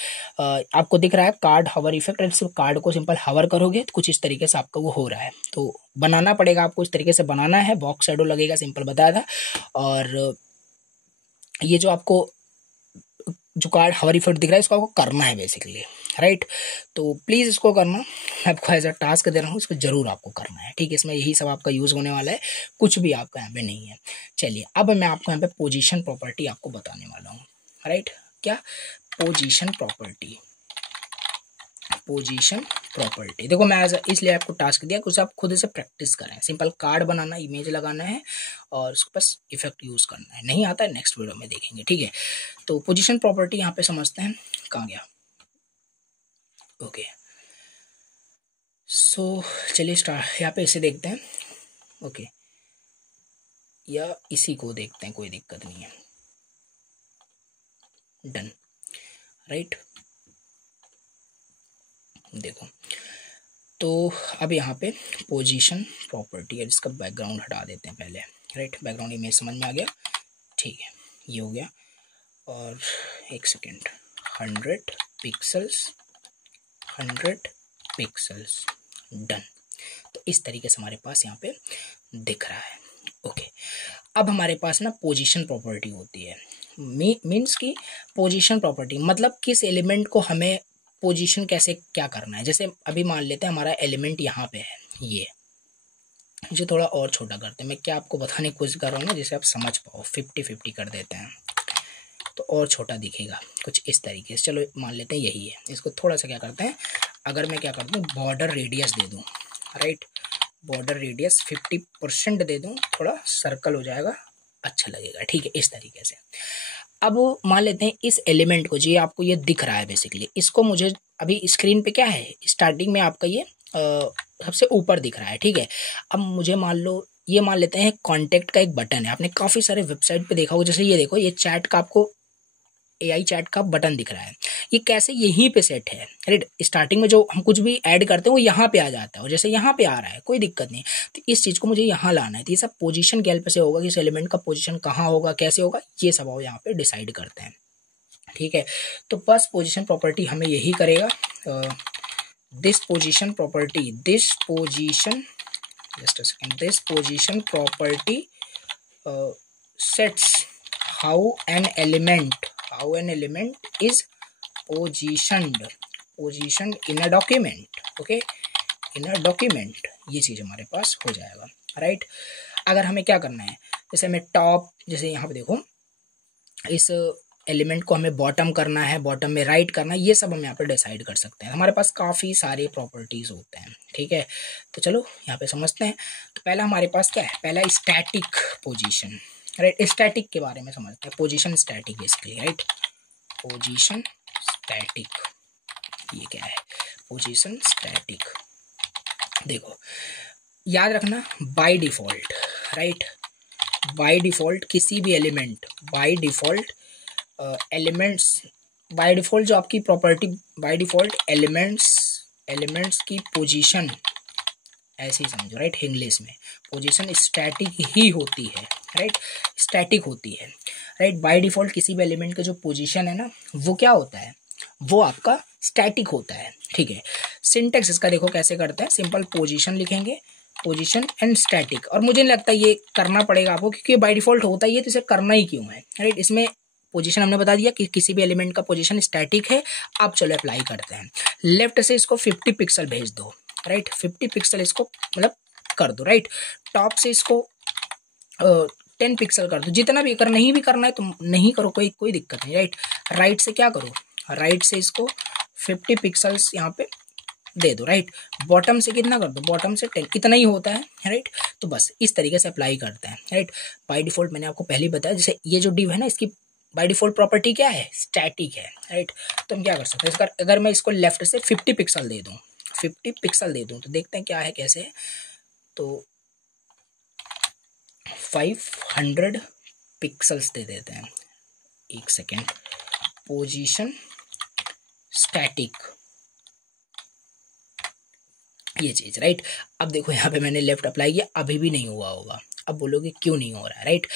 आपको दिख रहा है कार्ड हवर इफेक्ट, सिर्फ कार्ड को सिंपल हवर करोगे तो कुछ इस तरीके से आपका वो हो रहा है, तो बनाना पड़ेगा आपको, इस तरीके से बनाना है। बॉक्स शैडो लगेगा, सिंपल बताया था। और ये जो आपको जो कार्ड हवर इफेक्ट दिख रहा है, इसको आपको करना है बेसिकली, राइट। तो प्लीज़ इसको करना, मैं आपको एज अ टास्क दे रहा हूँ, इसको जरूर आपको करना है, ठीक है। इसमें यही सब आपका यूज़ होने वाला है, कुछ भी आपका यहाँ पे नहीं है। चलिए अब मैं आपको यहाँ पे पोजीशन प्रॉपर्टी आपको बताने वाला हूँ, राइट। क्या पोजीशन प्रॉपर्टी, पोजीशन प्रॉपर्टी। देखो मैं इसलिए आपको टास्क दिया कि उसे आप खुद से प्रैक्टिस करें। सिंपल कार्ड बनाना, इमेज लगाना है और उसको बस इफेक्ट यूज़ करना है। नहीं आता है नेक्स्ट वीडियो में देखेंगे, ठीक है। तो पोजीशन प्रॉपर्टी यहाँ पे समझते हैं, कहाँ गया, ओके। सो चलिए स्टार्ट, यहाँ पे इसे देखते हैं, ओके, या इसी को देखते हैं, कोई दिक्कत नहीं है, डन, राइट। देखो तो अब यहाँ पे पोजीशन प्रॉपर्टी है, जिसका बैकग्राउंड हटा देते हैं पहले, राइट। बैकग्राउंड इमेज समझ में आ गया, ठीक है, ये हो गया। और एक सेकेंड, 100 पिक्सल्स, 100 पिक्सल्स, डन। तो इस तरीके से हमारे पास यहाँ पे दिख रहा है, ओके। अब हमारे पास ना पोजीशन प्रॉपर्टी होती है, मीन्स की पोजीशन प्रॉपर्टी मतलब किस एलिमेंट को हमें पोजीशन कैसे क्या करना है। जैसे अभी मान लेते हैं हमारा एलिमेंट यहाँ पे है, ये मुझे थोड़ा और छोटा करते हैं, मैं क्या आपको बताने की कोशिश कर रहा हूँ ना, जिसे आप समझ पाओ। 50-50 कर देते हैं तो और छोटा दिखेगा, कुछ इस तरीके से। चलो मान लेते हैं यही है, इसको थोड़ा सा क्या करते हैं, अगर मैं क्या कर दूँ, बॉर्डर रेडियस दे दूँ, राइट। बॉर्डर रेडियस 50% दे दूँ, थोड़ा सर्कल हो जाएगा, अच्छा लगेगा, ठीक है, इस तरीके से। अब मान लेते हैं इस एलिमेंट को, जी आपको ये दिख रहा है बेसिकली, इसको मुझे अभी स्क्रीन पे क्या है, स्टार्टिंग में आपका ये सबसे ऊपर दिख रहा है, ठीक है। अब मुझे मान लो ये मान लेते हैं कॉन्टेक्ट का एक बटन है, आपने काफ़ी सारे वेबसाइट पे देखा होगा, जैसे ये देखो, ये चैट का आपको AI चैट का बटन दिख रहा है, ये कैसे यहीं पे सेट है, राइट। स्टार्टिंग में जो हम कुछ भी ऐड करते हैं वो यहाँ पे आ जाता है, और जैसे यहाँ पे आ रहा है कोई दिक्कत नहीं, तो इस चीज़ को मुझे यहाँ लाना है। तो ये सब पोजीशन के हेल्प से होगा कि इस एलिमेंट का पोजीशन कहाँ होगा, कैसे होगा, ये सब हम यहाँ पे डिसाइड करते हैं, ठीक है। तो बस पोजीशन प्रॉपर्टी हमें यही करेगा, this position property, this position, just a second, this position property sets how an element is positioned in a document, okay, in a document। ये चीज़ हमारे पास हो जाएगा, राइट। अगर हमें क्या करना है, जैसे हमें टॉप, जैसे यहाँ पे देखो, इस एलिमेंट को हमें बॉटम करना है, बॉटम में राइट करना है, ये सब हम यहाँ पे डिसाइड कर सकते हैं। हमारे पास काफ़ी सारे प्रॉपर्टीज़ होते हैं, ठीक है। तो चलो यहाँ पे समझते हैं। तो पहला हमारे पास क्या है, पहला स्टैटिक पोजीशन, राइट। स्टैटिक के बारे में समझते हैं, position static basically, right. Position static, ये क्या है, पोजीशन स्टैटिक। देखो याद रखना, by default, right, by default किसी भी element, by default elements, by default जो आपकी प्रॉपर्टी, बाय डिफ़ॉल्ट एलिमेंट्स की पोजीशन ऐसे ही समझो, राइट। इंग्लिश में पोजीशन स्टैटिक ही होती है, राइट, स्टैटिक होती है, राइट। बाय डिफ़ॉल्ट किसी भी एलिमेंट का जो पोजीशन है ना, वो क्या होता है, वो आपका स्टैटिक होता है, ठीक है। सिंटेक्स इसका देखो कैसे करते हैं, सिंपल पोजीशन लिखेंगे, पोजीशन एंड स्टैटिक। और मुझे नहीं लगता ये करना पड़ेगा आपको, क्योंकि बाय डिफ़ॉल्ट होता ही है, तो इसे करना ही क्यों है, राइट। इसमें पोजीशन हमने बता दिया कि किसी भी एलिमेंट का पोजीशन स्टैटिक है। अब चलो अप्लाई करते हैं, लेफ्ट से इसको 50 पिक्सल भेज दो, राइट, 50 पिक्सल इसको मतलब कर दो, राइट। टॉप से इसको 10 पिक्सल कर दो, जितना भी, अगर नहीं भी करना है तो नहीं करो, कोई दिक्कत नहीं, राइट। राइट से क्या करो, राइट से इसको 50 पिक्सल्स यहाँ पे दे दो, राइट। बॉटम से कितना कर दो, बॉटम से 10, इतना ही होता है, राइट। तो बस इस तरीके से अप्लाई करते हैं, राइट। बाय डिफॉल्ट मैंने आपको पहले ही बताया, जैसे ये जो डिव है ना, इसकी बाय डिफॉल्ट प्रॉपर्टी क्या है, स्टैटिक है, राइट। तो हम क्या कर सकते हैं, इसका अगर मैं इसको लेफ्ट से 50 पिक्सल दे दूँ, 50 पिक्सल दे दूँ, तो देखते हैं क्या है कैसे है। तो 500 पिक्सल्स दे देते हैं, एक सेकेंड। पोजीशन स्टैटिक, ये चीज, राइट। अब देखो यहाँ पे मैंने लेफ्ट अप्लाई किया, अभी भी नहीं हुआ होगा। अब बोलोगे क्यों नहीं हो रहा है, राइट।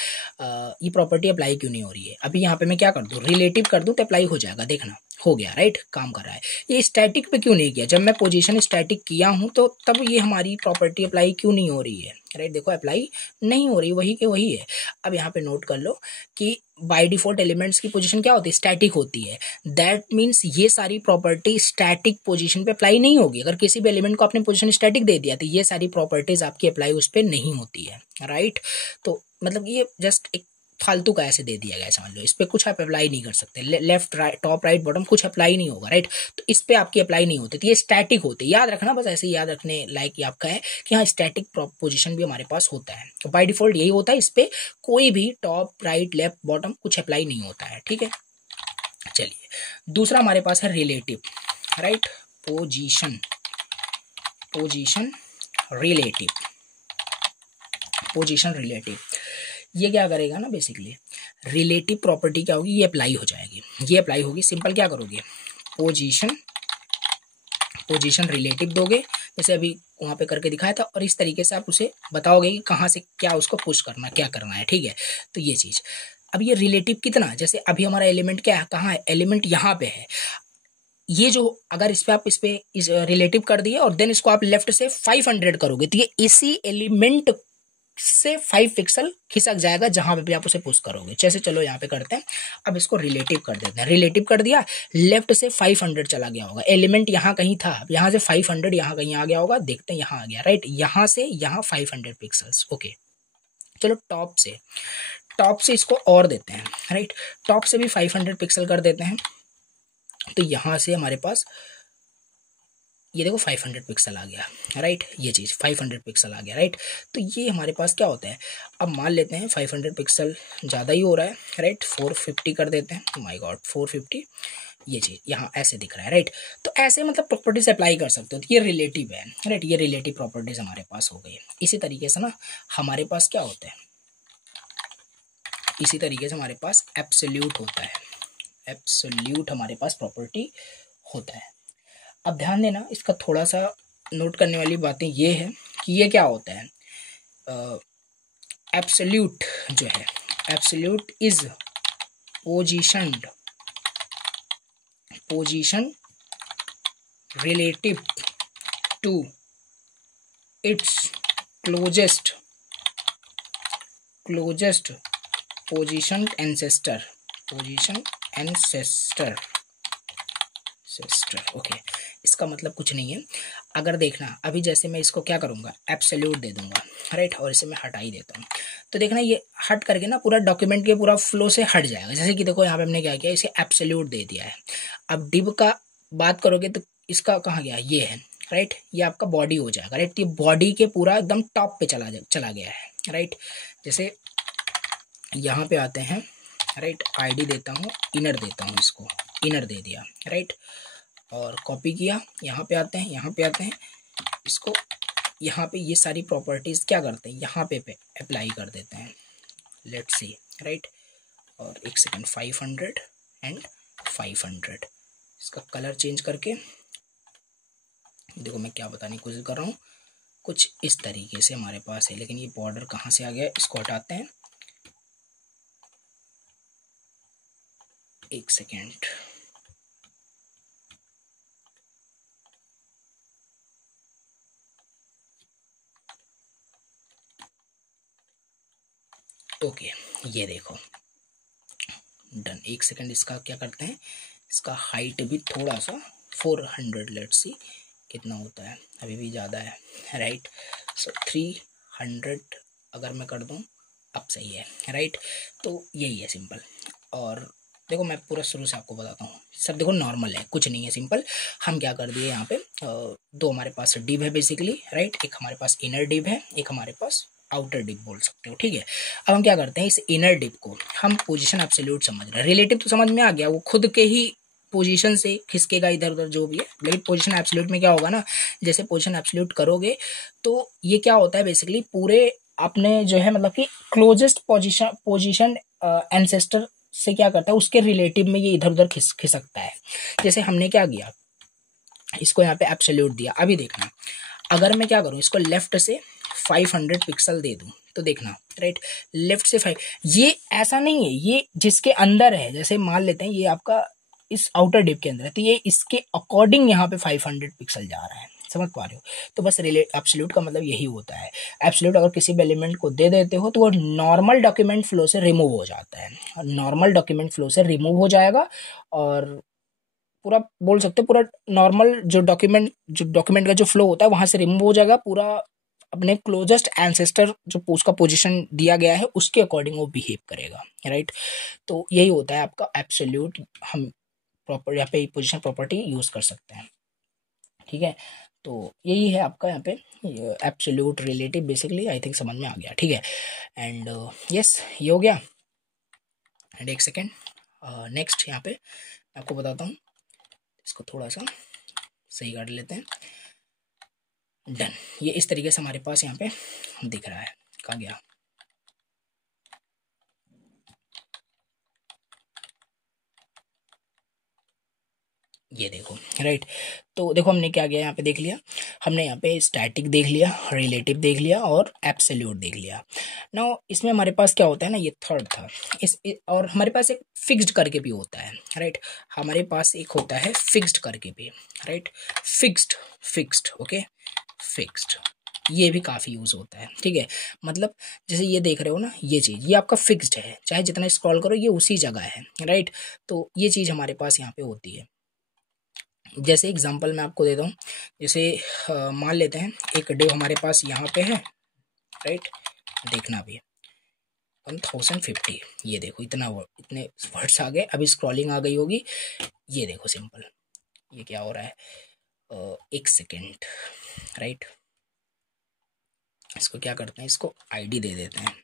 ये प्रॉपर्टी अप्लाई क्यों नहीं हो रही है। अभी यहाँ पे मैं क्या कर दूँ, रिलेटिव कर दूँ तो अप्लाई हो जाएगा, देखना हो गया, राइट, काम कर रहा है। ये स्टैटिक पे क्यों नहीं किया, जब मैं पोजीशन स्टैटिक किया हूँ तो तब ये हमारी प्रॉपर्टी अप्लाई क्यों नहीं हो रही है, राइट। देखो अप्लाई नहीं हो रही, वही के वही है। अब यहाँ पे नोट कर लो कि बाय डिफॉल्ट एलिमेंट्स की पोजीशन क्या होती है, स्टैटिक होती है। दैट मीन्स ये सारी प्रॉपर्टी स्टैटिक पोजीशन पे अप्लाई नहीं होगी। अगर किसी भी एलिमेंट को आपने पोजीशन स्टैटिक दे दिया तो ये सारी प्रॉपर्टीज आपकी अप्लाई उस पर नहीं होती है, राइट। तो मतलब ये जस्ट एक फालतू का ऐसे दे दिया गया है, समझ लो। इस पर कुछ आप अप्लाई नहीं कर सकते, left right top right bottom कुछ अप्लाई नहीं होगा, राइट। तो इस पर आपकी अप्लाई नहीं होती, तो ये स्टैटिक होते, याद रखना, बस ऐसे याद रखने लायक आपका है कि हाँ स्टैटिक पोजीशन भी हमारे पास होता है। तो बाय डिफॉल्ट यही होता है, इस पर कोई भी टॉप राइट लेफ्ट बॉटम कुछ अप्लाई नहीं होता है, ठीक है। चलिए दूसरा हमारे पास है relative, right. Position, position relative, position relative, ये क्या करेगा ना, बेसिकली रिलेटिव प्रॉपर्टी क्या होगी, ये अप्लाई हो जाएगी, ये अप्लाई होगी। सिंपल क्या करोगे, पोजीशन, पोजीशन रिलेटिव दोगे, जैसे अभी वहाँ पे करके दिखाया था, और इस तरीके से आप उसे बताओगे कि कहाँ से क्या उसको पुश करना, क्या करना है, ठीक है। तो ये चीज़, अब ये रिलेटिव कितना, जैसे अभी हमारा एलिमेंट क्या है, कहाँ है, एलिमेंट यहाँ पे है। ये जो अगर इस पे आप इस पे रिलेटिव कर दिए और देन इसको आप लेफ्ट से 500 करोगे, तो ये इसी एलिमेंट से 5 पिक्सल खिसक जाएगा जहां पे भी आप उसे पुश करोगे। जैसे चलो यहाँ पे करते हैं, अब इसको रिलेटिव कर देते हैं। रिलेटिव कर दिया, लेफ्ट से 500 चला गया होगा, एलिमेंट यहाँ कहीं था, अब यहाँ से 500 यहाँ कहीं आ गया होगा, देखते हैं यहाँ आ गया, राइट। यहाँ से यहाँ 500 पिक्सल्स, ओके। चलो टॉप से, टॉप से इसको और देते हैं, राइट। टॉप से भी 500 पिक्सल कर देते हैं, तो यहाँ से हमारे पास ये देखो 500 पिक्सल आ गया, राइट। ये चीज़ 500 पिक्सल आ गया, राइट। तो ये हमारे पास क्या होता है, अब मान लेते हैं 500 पिक्सल ज़्यादा ही हो रहा है, राइट। 450 कर देते हैं, माय गॉड 450, ये चीज़ यहाँ ऐसे दिख रहा है, राइट। तो ऐसे मतलब प्रॉपर्टीज अप्लाई कर सकते हो, तो ये रिलेटिव है, राइट। ये रिलेटिव प्रॉपर्टीज हमारे पास हो गई। इसी तरीके से ना हमारे पास क्या होता है, इसी तरीके से हमारे पास एब्सोल्यूट होता है, एब्सोल्यूट हमारे पास प्रॉपर्टी होता है। अब ध्यान देना, इसका थोड़ा सा नोट करने वाली बातें ये है कि ये क्या होता है, एब्सोल्यूट जो है, absolute is positioned, position relative to its closest, closest position ancestor, position ancestor, okay. इसका मतलब कुछ नहीं है। अगर देखना अभी जैसे मैं इसको क्या करूँगा, एब्सोल्यूट दे दूंगा, राइट, और इसे मैं हटा ही देता हूँ, तो देखना ये हट करके ना पूरा डॉक्यूमेंट के पूरा फ्लो से हट जाएगा। जैसे कि देखो यहाँ पे हमने क्या किया, इसे एब्सोल्यूट दे दिया है। अब डिव का बात करोगे तो इसका कहाँ गया, ये है, राइट। ये आपका बॉडी हो जाएगा, राइट। ये बॉडी के पूरा एकदम टॉप पे चला गया है, राइट। जैसे यहाँ पे आते हैं, राइट, आईडी देता हूँ, इनर देता हूँ, इसको इनर दे दिया, राइट, और कॉपी किया। यहाँ पे आते हैं, यहाँ पे आते हैं, इसको यहाँ पे ये सारी प्रॉपर्टीज क्या करते हैं, यहाँ पे अप्लाई कर देते हैं, लेट्स सी, राइट। और एक सेकेंड, 500 एंड 500, इसका कलर चेंज करके देखो मैं क्या बताने की कोशिश कर रहा हूँ, कुछ इस तरीके से हमारे पास है। लेकिन ये बॉर्डर कहाँ से आ गया, इसको हटाते हैं, एक सेकेंड, ओके। ये देखो डन। एक सेकंड, इसका क्या करते हैं, इसका हाइट भी थोड़ा सा 400, लेट्स सी कितना होता है, अभी भी ज़्यादा है, राइट। सो 300 अगर मैं कर दूं, अब सही है, राइट। तो यही है सिंपल। और देखो मैं पूरा शुरू से आपको बताता हूँ, सब देखो नॉर्मल है, कुछ नहीं है, सिंपल। हम क्या कर दिए यहाँ पे, दो हमारे पास डिव है बेसिकली, राइट। एक हमारे पास इनर डिव है, एक हमारे पास आउटर डिप बोल सकते हो, ठीक है। अब हम क्या करते हैं, इस इनर डिप को हम पोजीशन एब्सोल्यूट समझ रहे हैं, रिलेटिव तो समझ में आ गया, वो खुद के ही पोजीशन से खिसकेगा इधर उधर जो भी है। लेकिन पोजीशन एब्सोल्यूट में क्या होगा ना, जैसे पोजीशन एब्सोल्यूट करोगे तो ये क्या होता है बेसिकली, पूरे अपने जो है मतलब कि क्लोजेस्ट पोजीशन एंसेस्टर से क्या करता है, उसके रिलेटिव में ये इधर उधर खिसकता है। जैसे हमने क्या किया, इसको यहाँ पे एब्सोल्यूट दिया। अभी देखना, अगर मैं क्या करूँ, इसको लेफ्ट से 500 पिक्सल दे दूं तो देखना, राइट, लेफ्ट से 5, ये ऐसा नहीं है, ये जिसके अंदर है, जैसे मान लेते हैं ये आपका इस आउटर डिप के अंदर है, तो ये इसके अकॉर्डिंग यहाँ पे 500 पिक्सल जा रहा है, समझ पा रहे हो। तो बस एब्सोल्यूट का मतलब यही होता है। एब्सोल्यूट अगर किसी भी एलिमेंट को दे देते हो तो वो नॉर्मल डॉक्यूमेंट फ्लो से रिमूव हो जाता है, नॉर्मल डॉक्यूमेंट फ्लो से रिमूव हो जाएगा, और पूरा बोल सकते हो पूरा नॉर्मल जो डॉक्यूमेंट का जो फ्लो होता है वहां से रिमूव हो जाएगा, पूरा अपने क्लोजेस्ट एंसेस्टर जो उसका पोजीशन दिया गया है उसके अकॉर्डिंग वो बिहेव करेगा, राइट। तो यही होता है आपका एब्सोल्यूट, हम प्रॉपर यहाँ पे पोजीशन प्रॉपर्टी यूज कर सकते हैं, ठीक है। तो यही है आपका यहाँ पे absolute relative, basically I think समझ में आ गया, ठीक है। एंड यस, ये हो गया। एंड एक सेकेंड, नेक्स्ट यहाँ पे आपको बताता हूँ, इसको थोड़ा सा सही कर लेते हैं। डन, ये इस तरीके से हमारे पास यहाँ पे दिख रहा है। कहाँ गया, ये देखो, राइट। तो देखो हमने क्या किया, यहाँ पे देख लिया, हमने यहाँ पे स्टैटिक देख लिया, रिलेटिव देख लिया और एब्सोल्यूट देख लिया। नाउ इसमें हमारे पास क्या होता है ना, ये थर्ड था, और हमारे पास एक फिक्स्ड करके भी होता है, राइट। हमारे पास एक होता है फिक्स्ड करके भी, right, fixed, fixed, okay, fixed, ये भी काफ़ी यूज़ होता है, ठीक है। मतलब जैसे ये देख रहे हो ना, ये चीज़ ये आपका फिक्स्ड है, चाहे जितना स्क्रॉल करो ये उसी जगह है, राइट। तो ये चीज़ हमारे पास यहाँ पे होती है। जैसे एग्जांपल मैं आपको देता हूँ, जैसे मान लेते हैं एक डिव हमारे पास यहाँ पे है, राइट, देखना भी 1050, ये देखो इतना इतने वर्ड्स आ गए, अभी स्क्रॉलिंग आ गई होगी, ये देखो सिंपल, ये क्या हो रहा है, एक सेकेंड, राइट। इसको क्या करते हैं, इसको आईडी दे देते हैं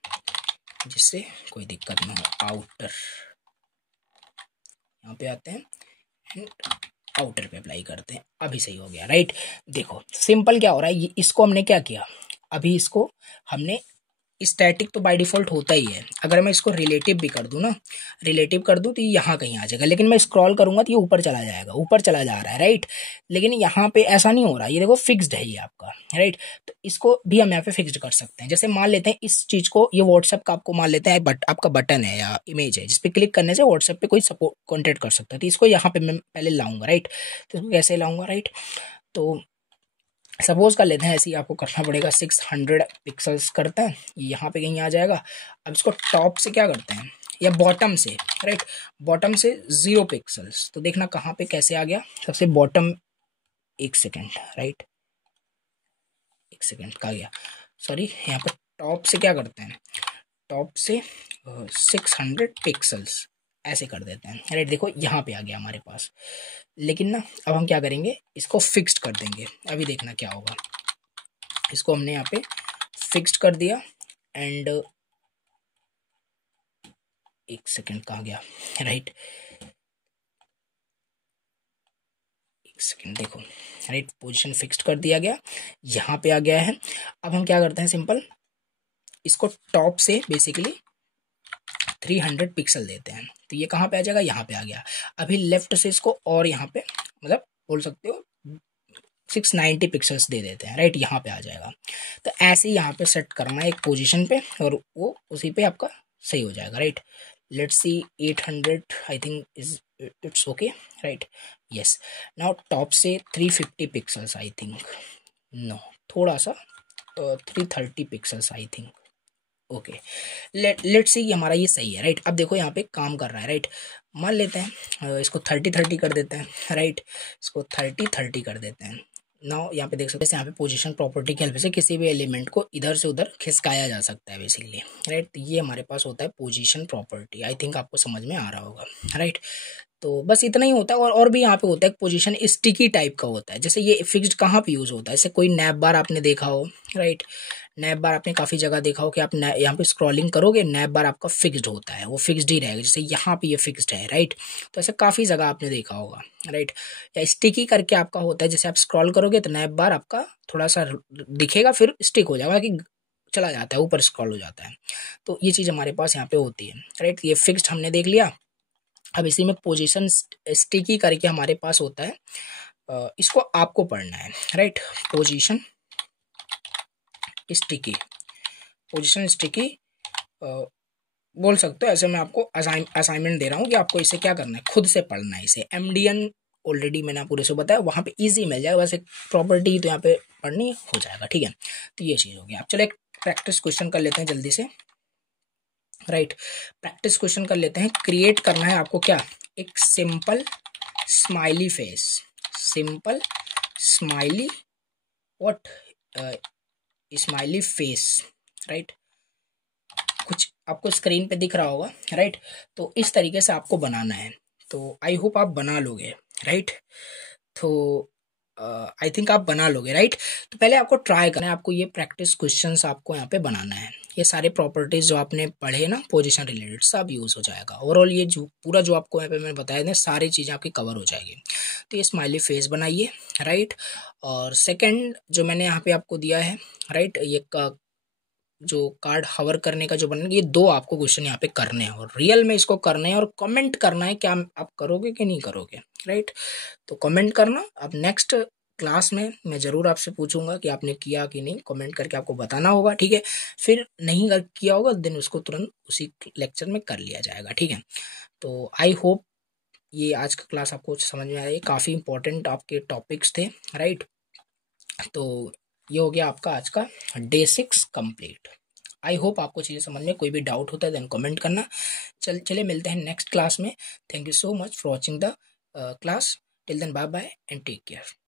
जिससे कोई दिक्कत ना हो। आउटर, यहाँ पे आते हैं एंड आउटर पे अप्लाई करते हैं, अभी सही हो गया, राइट। देखो सिंपल क्या हो रहा है, ये इसको हमने क्या किया, अभी इसको हमने स्टैटिक तो बाय डिफॉल्ट होता ही है, अगर मैं इसको रिलेटिव भी कर दूं ना, रिलेटिव कर दूं तो ये यहाँ कहीं आ जाएगा, लेकिन मैं स्क्रॉल करूंगा तो ये ऊपर चला जाएगा, ऊपर चला जा रहा है, राइट। लेकिन यहाँ पे ऐसा नहीं हो रहा, ये देखो फिक्स्ड है ये आपका, राइट। तो इसको भी हम यहाँ पे फिक्स्ड कर सकते हैं। जैसे मान लेते हैं इस चीज को, ये व्हाट्सएप का आपको मान लेते हैं आपका बटन है या इमेज है जिसपे क्लिक करने से व्हाट्सएप पे कोई सपोर्ट कॉन्टेक्ट कर सकता है, तो इसको यहाँ पे मैं पहले लाऊंगा, राइट। तो इसको कैसे लाऊंगा, राइट। तो सपोज कर लेते हैं, ऐसे ही आपको करना पड़ेगा, 600 पिक्सल्स करते हैं, यहाँ पे कहीं आ जाएगा। अब इसको टॉप से क्या करते हैं या बॉटम से, राइट, बॉटम से 0 पिक्सल्स, तो देखना कहाँ पे कैसे आ गया, सबसे बॉटम, एक सेकेंड, राइट, एक सेकेंड कहा गया, सॉरी, यहाँ पे टॉप से क्या करते हैं, टॉप से 600 पिक्सल्स ऐसे कर देते हैं, राइट। देखो यहाँ पे आ गया हमारे पास, लेकिन ना अब हम क्या करेंगे, इसको फिक्स्ड कर देंगे, अभी देखना क्या होगा। इसको हमने यहाँ पे फिक्स्ड कर दिया एंड एक सेकेंड कहाँ गया, राइट, एक सेकेंड, देखो, राइट, पोजीशन फिक्स्ड कर दिया गया, यहाँ पे आ गया है। अब हम क्या करते हैं, सिंपल इसको टॉप से बेसिकली 300 पिक्सल देते हैं, तो ये कहाँ पे आ जाएगा, यहाँ पे आ गया। अभी लेफ्ट से इसको और यहाँ पे मतलब बोल सकते हो 690 पिक्सल्स दे देते हैं, राइट, यहाँ पे आ जाएगा। तो ऐसे ही यहाँ पे सेट करना है एक पोजीशन पे, और वो उसी पे आपका सही हो जाएगा, right. Let's see 800 I think is it's okay, right, yes. Now top से 350 पिक्सल्स आई थिंक, नो, थोड़ा सा 330 pixels I think, okay. Let's see हमारा ये सही है, राइट। अब देखो यहाँ पे काम कर रहा है, राइट। मान लेते हैं इसको 30-30 कर देते हैं, राइट, इसको 30-30 कर देते हैं, नाउ यहाँ पे देख सकते हैं, यहाँ पे पोजीशन प्रॉपर्टी की हेल्प से किसी भी एलिमेंट को इधर से उधर खिसकाया जा सकता है बेसिकली, राइट। तो ये हमारे पास होता है पोजीशन प्रॉपर्टी। आई थिंक आपको समझ में आ रहा होगा, राइट। तो बस इतना ही होता है। और भी यहाँ पे होता है पोजीशन स्टिकी टाइप का होता है। जैसे ये फिक्स्ड कहाँ पे यूज होता है, जैसे कोई नैप बार आपने देखा हो, राइट। नैप बार आपने काफ़ी जगह देखा हो कि आप यहाँ पे स्क्रॉलिंग करोगे, नैप बार आपका फिक्स्ड होता है, वो फिक्स्ड ही रहेगा। जैसे यहाँ पे ये फिक्स्ड है, राइट। तो ऐसे काफ़ी जगह आपने देखा होगा, राइट। या स्टिकी करके आपका होता है, जैसे आप स्क्रॉल करोगे तो नैप बार आपका थोड़ा सा दिखेगा, फिर स्टिक हो जाएगा कि चला जाता है, ऊपर स्क्रॉल हो जाता है। तो ये चीज़ हमारे पास यहाँ पे होती है, राइट। ये फिक्स्ड हमने देख लिया। अब इसी में पोजीशन स्टिकी करके हमारे पास होता है, इसको आपको पढ़ना है, right. Position sticky, position sticky बोल सकते हो। ऐसे मैं आपको असाइनमेंट दे रहा हूँ कि आपको इसे क्या करना है, खुद से पढ़ना है इसे। MDN ऑलरेडी मैंने पूरे से बताया, वहाँ पे इजी मिल जाएगा, बस एक प्रॉपर्टी तो यहाँ पे पढ़नी हो जाएगा, ठीक है। तो ये चीज़ हो गई। आप चलो एक प्रैक्टिस क्वेश्चन कर लेते हैं जल्दी से, राइट। प्रैक्टिस क्वेश्चन कर लेते हैं। क्रिएट करना है आपको क्या, एक simple smiley face, simple smiley what smiley face, right. कुछ आपको स्क्रीन पे दिख रहा होगा, राइट। तो इस तरीके से आपको बनाना है। तो आई होप आप बना लोगे, राइट। तो आई थिंक आप बना लोगे, राइट। तो पहले आपको ट्राई करना है, आपको ये प्रैक्टिस क्वेश्चंस आपको यहाँ पे बनाना है। ये सारे प्रॉपर्टीज जो आपने पढ़े ना पोजीशन रिलेटेड, सब यूज हो जाएगा। ओवरऑल ये जो पूरा जो आपको यहाँ पे मैंने बताया था, सारी चीज़ें आपकी कवर हो जाएगी। तो ये स्माइली फेस बनाइए, राइट। और सेकेंड जो मैंने यहाँ पे आपको दिया है, राइट, ये जो कार्ड हवर करने का जो बनेगा, ये 2 आपको क्वेश्चन यहाँ पे करने हैं और रियल में इसको करने हैं और कमेंट करना है क्या आप करोगे कि नहीं करोगे, राइट। तो कमेंट करना। अब नेक्स्ट क्लास में मैं ज़रूर आपसे पूछूंगा कि आपने किया कि नहीं, कमेंट करके आपको बताना होगा, ठीक है। फिर नहीं किया होगा देन उसको तुरंत उसी लेक्चर में कर लिया जाएगा, ठीक है। तो आई होप ये आज का क्लास आपको समझ में आया। काफ़ी इंपॉर्टेंट आपके टॉपिक्स थे, राइट। तो ये हो गया आपका आज का डे 6 कंप्लीट। आई होप आपको चीज़ें समझ में, कोई भी डाउट होता है देन कमेंट करना। चलिए मिलते हैं नेक्स्ट क्लास में। Thank you so much for watching the class. Till then bye bye and take care.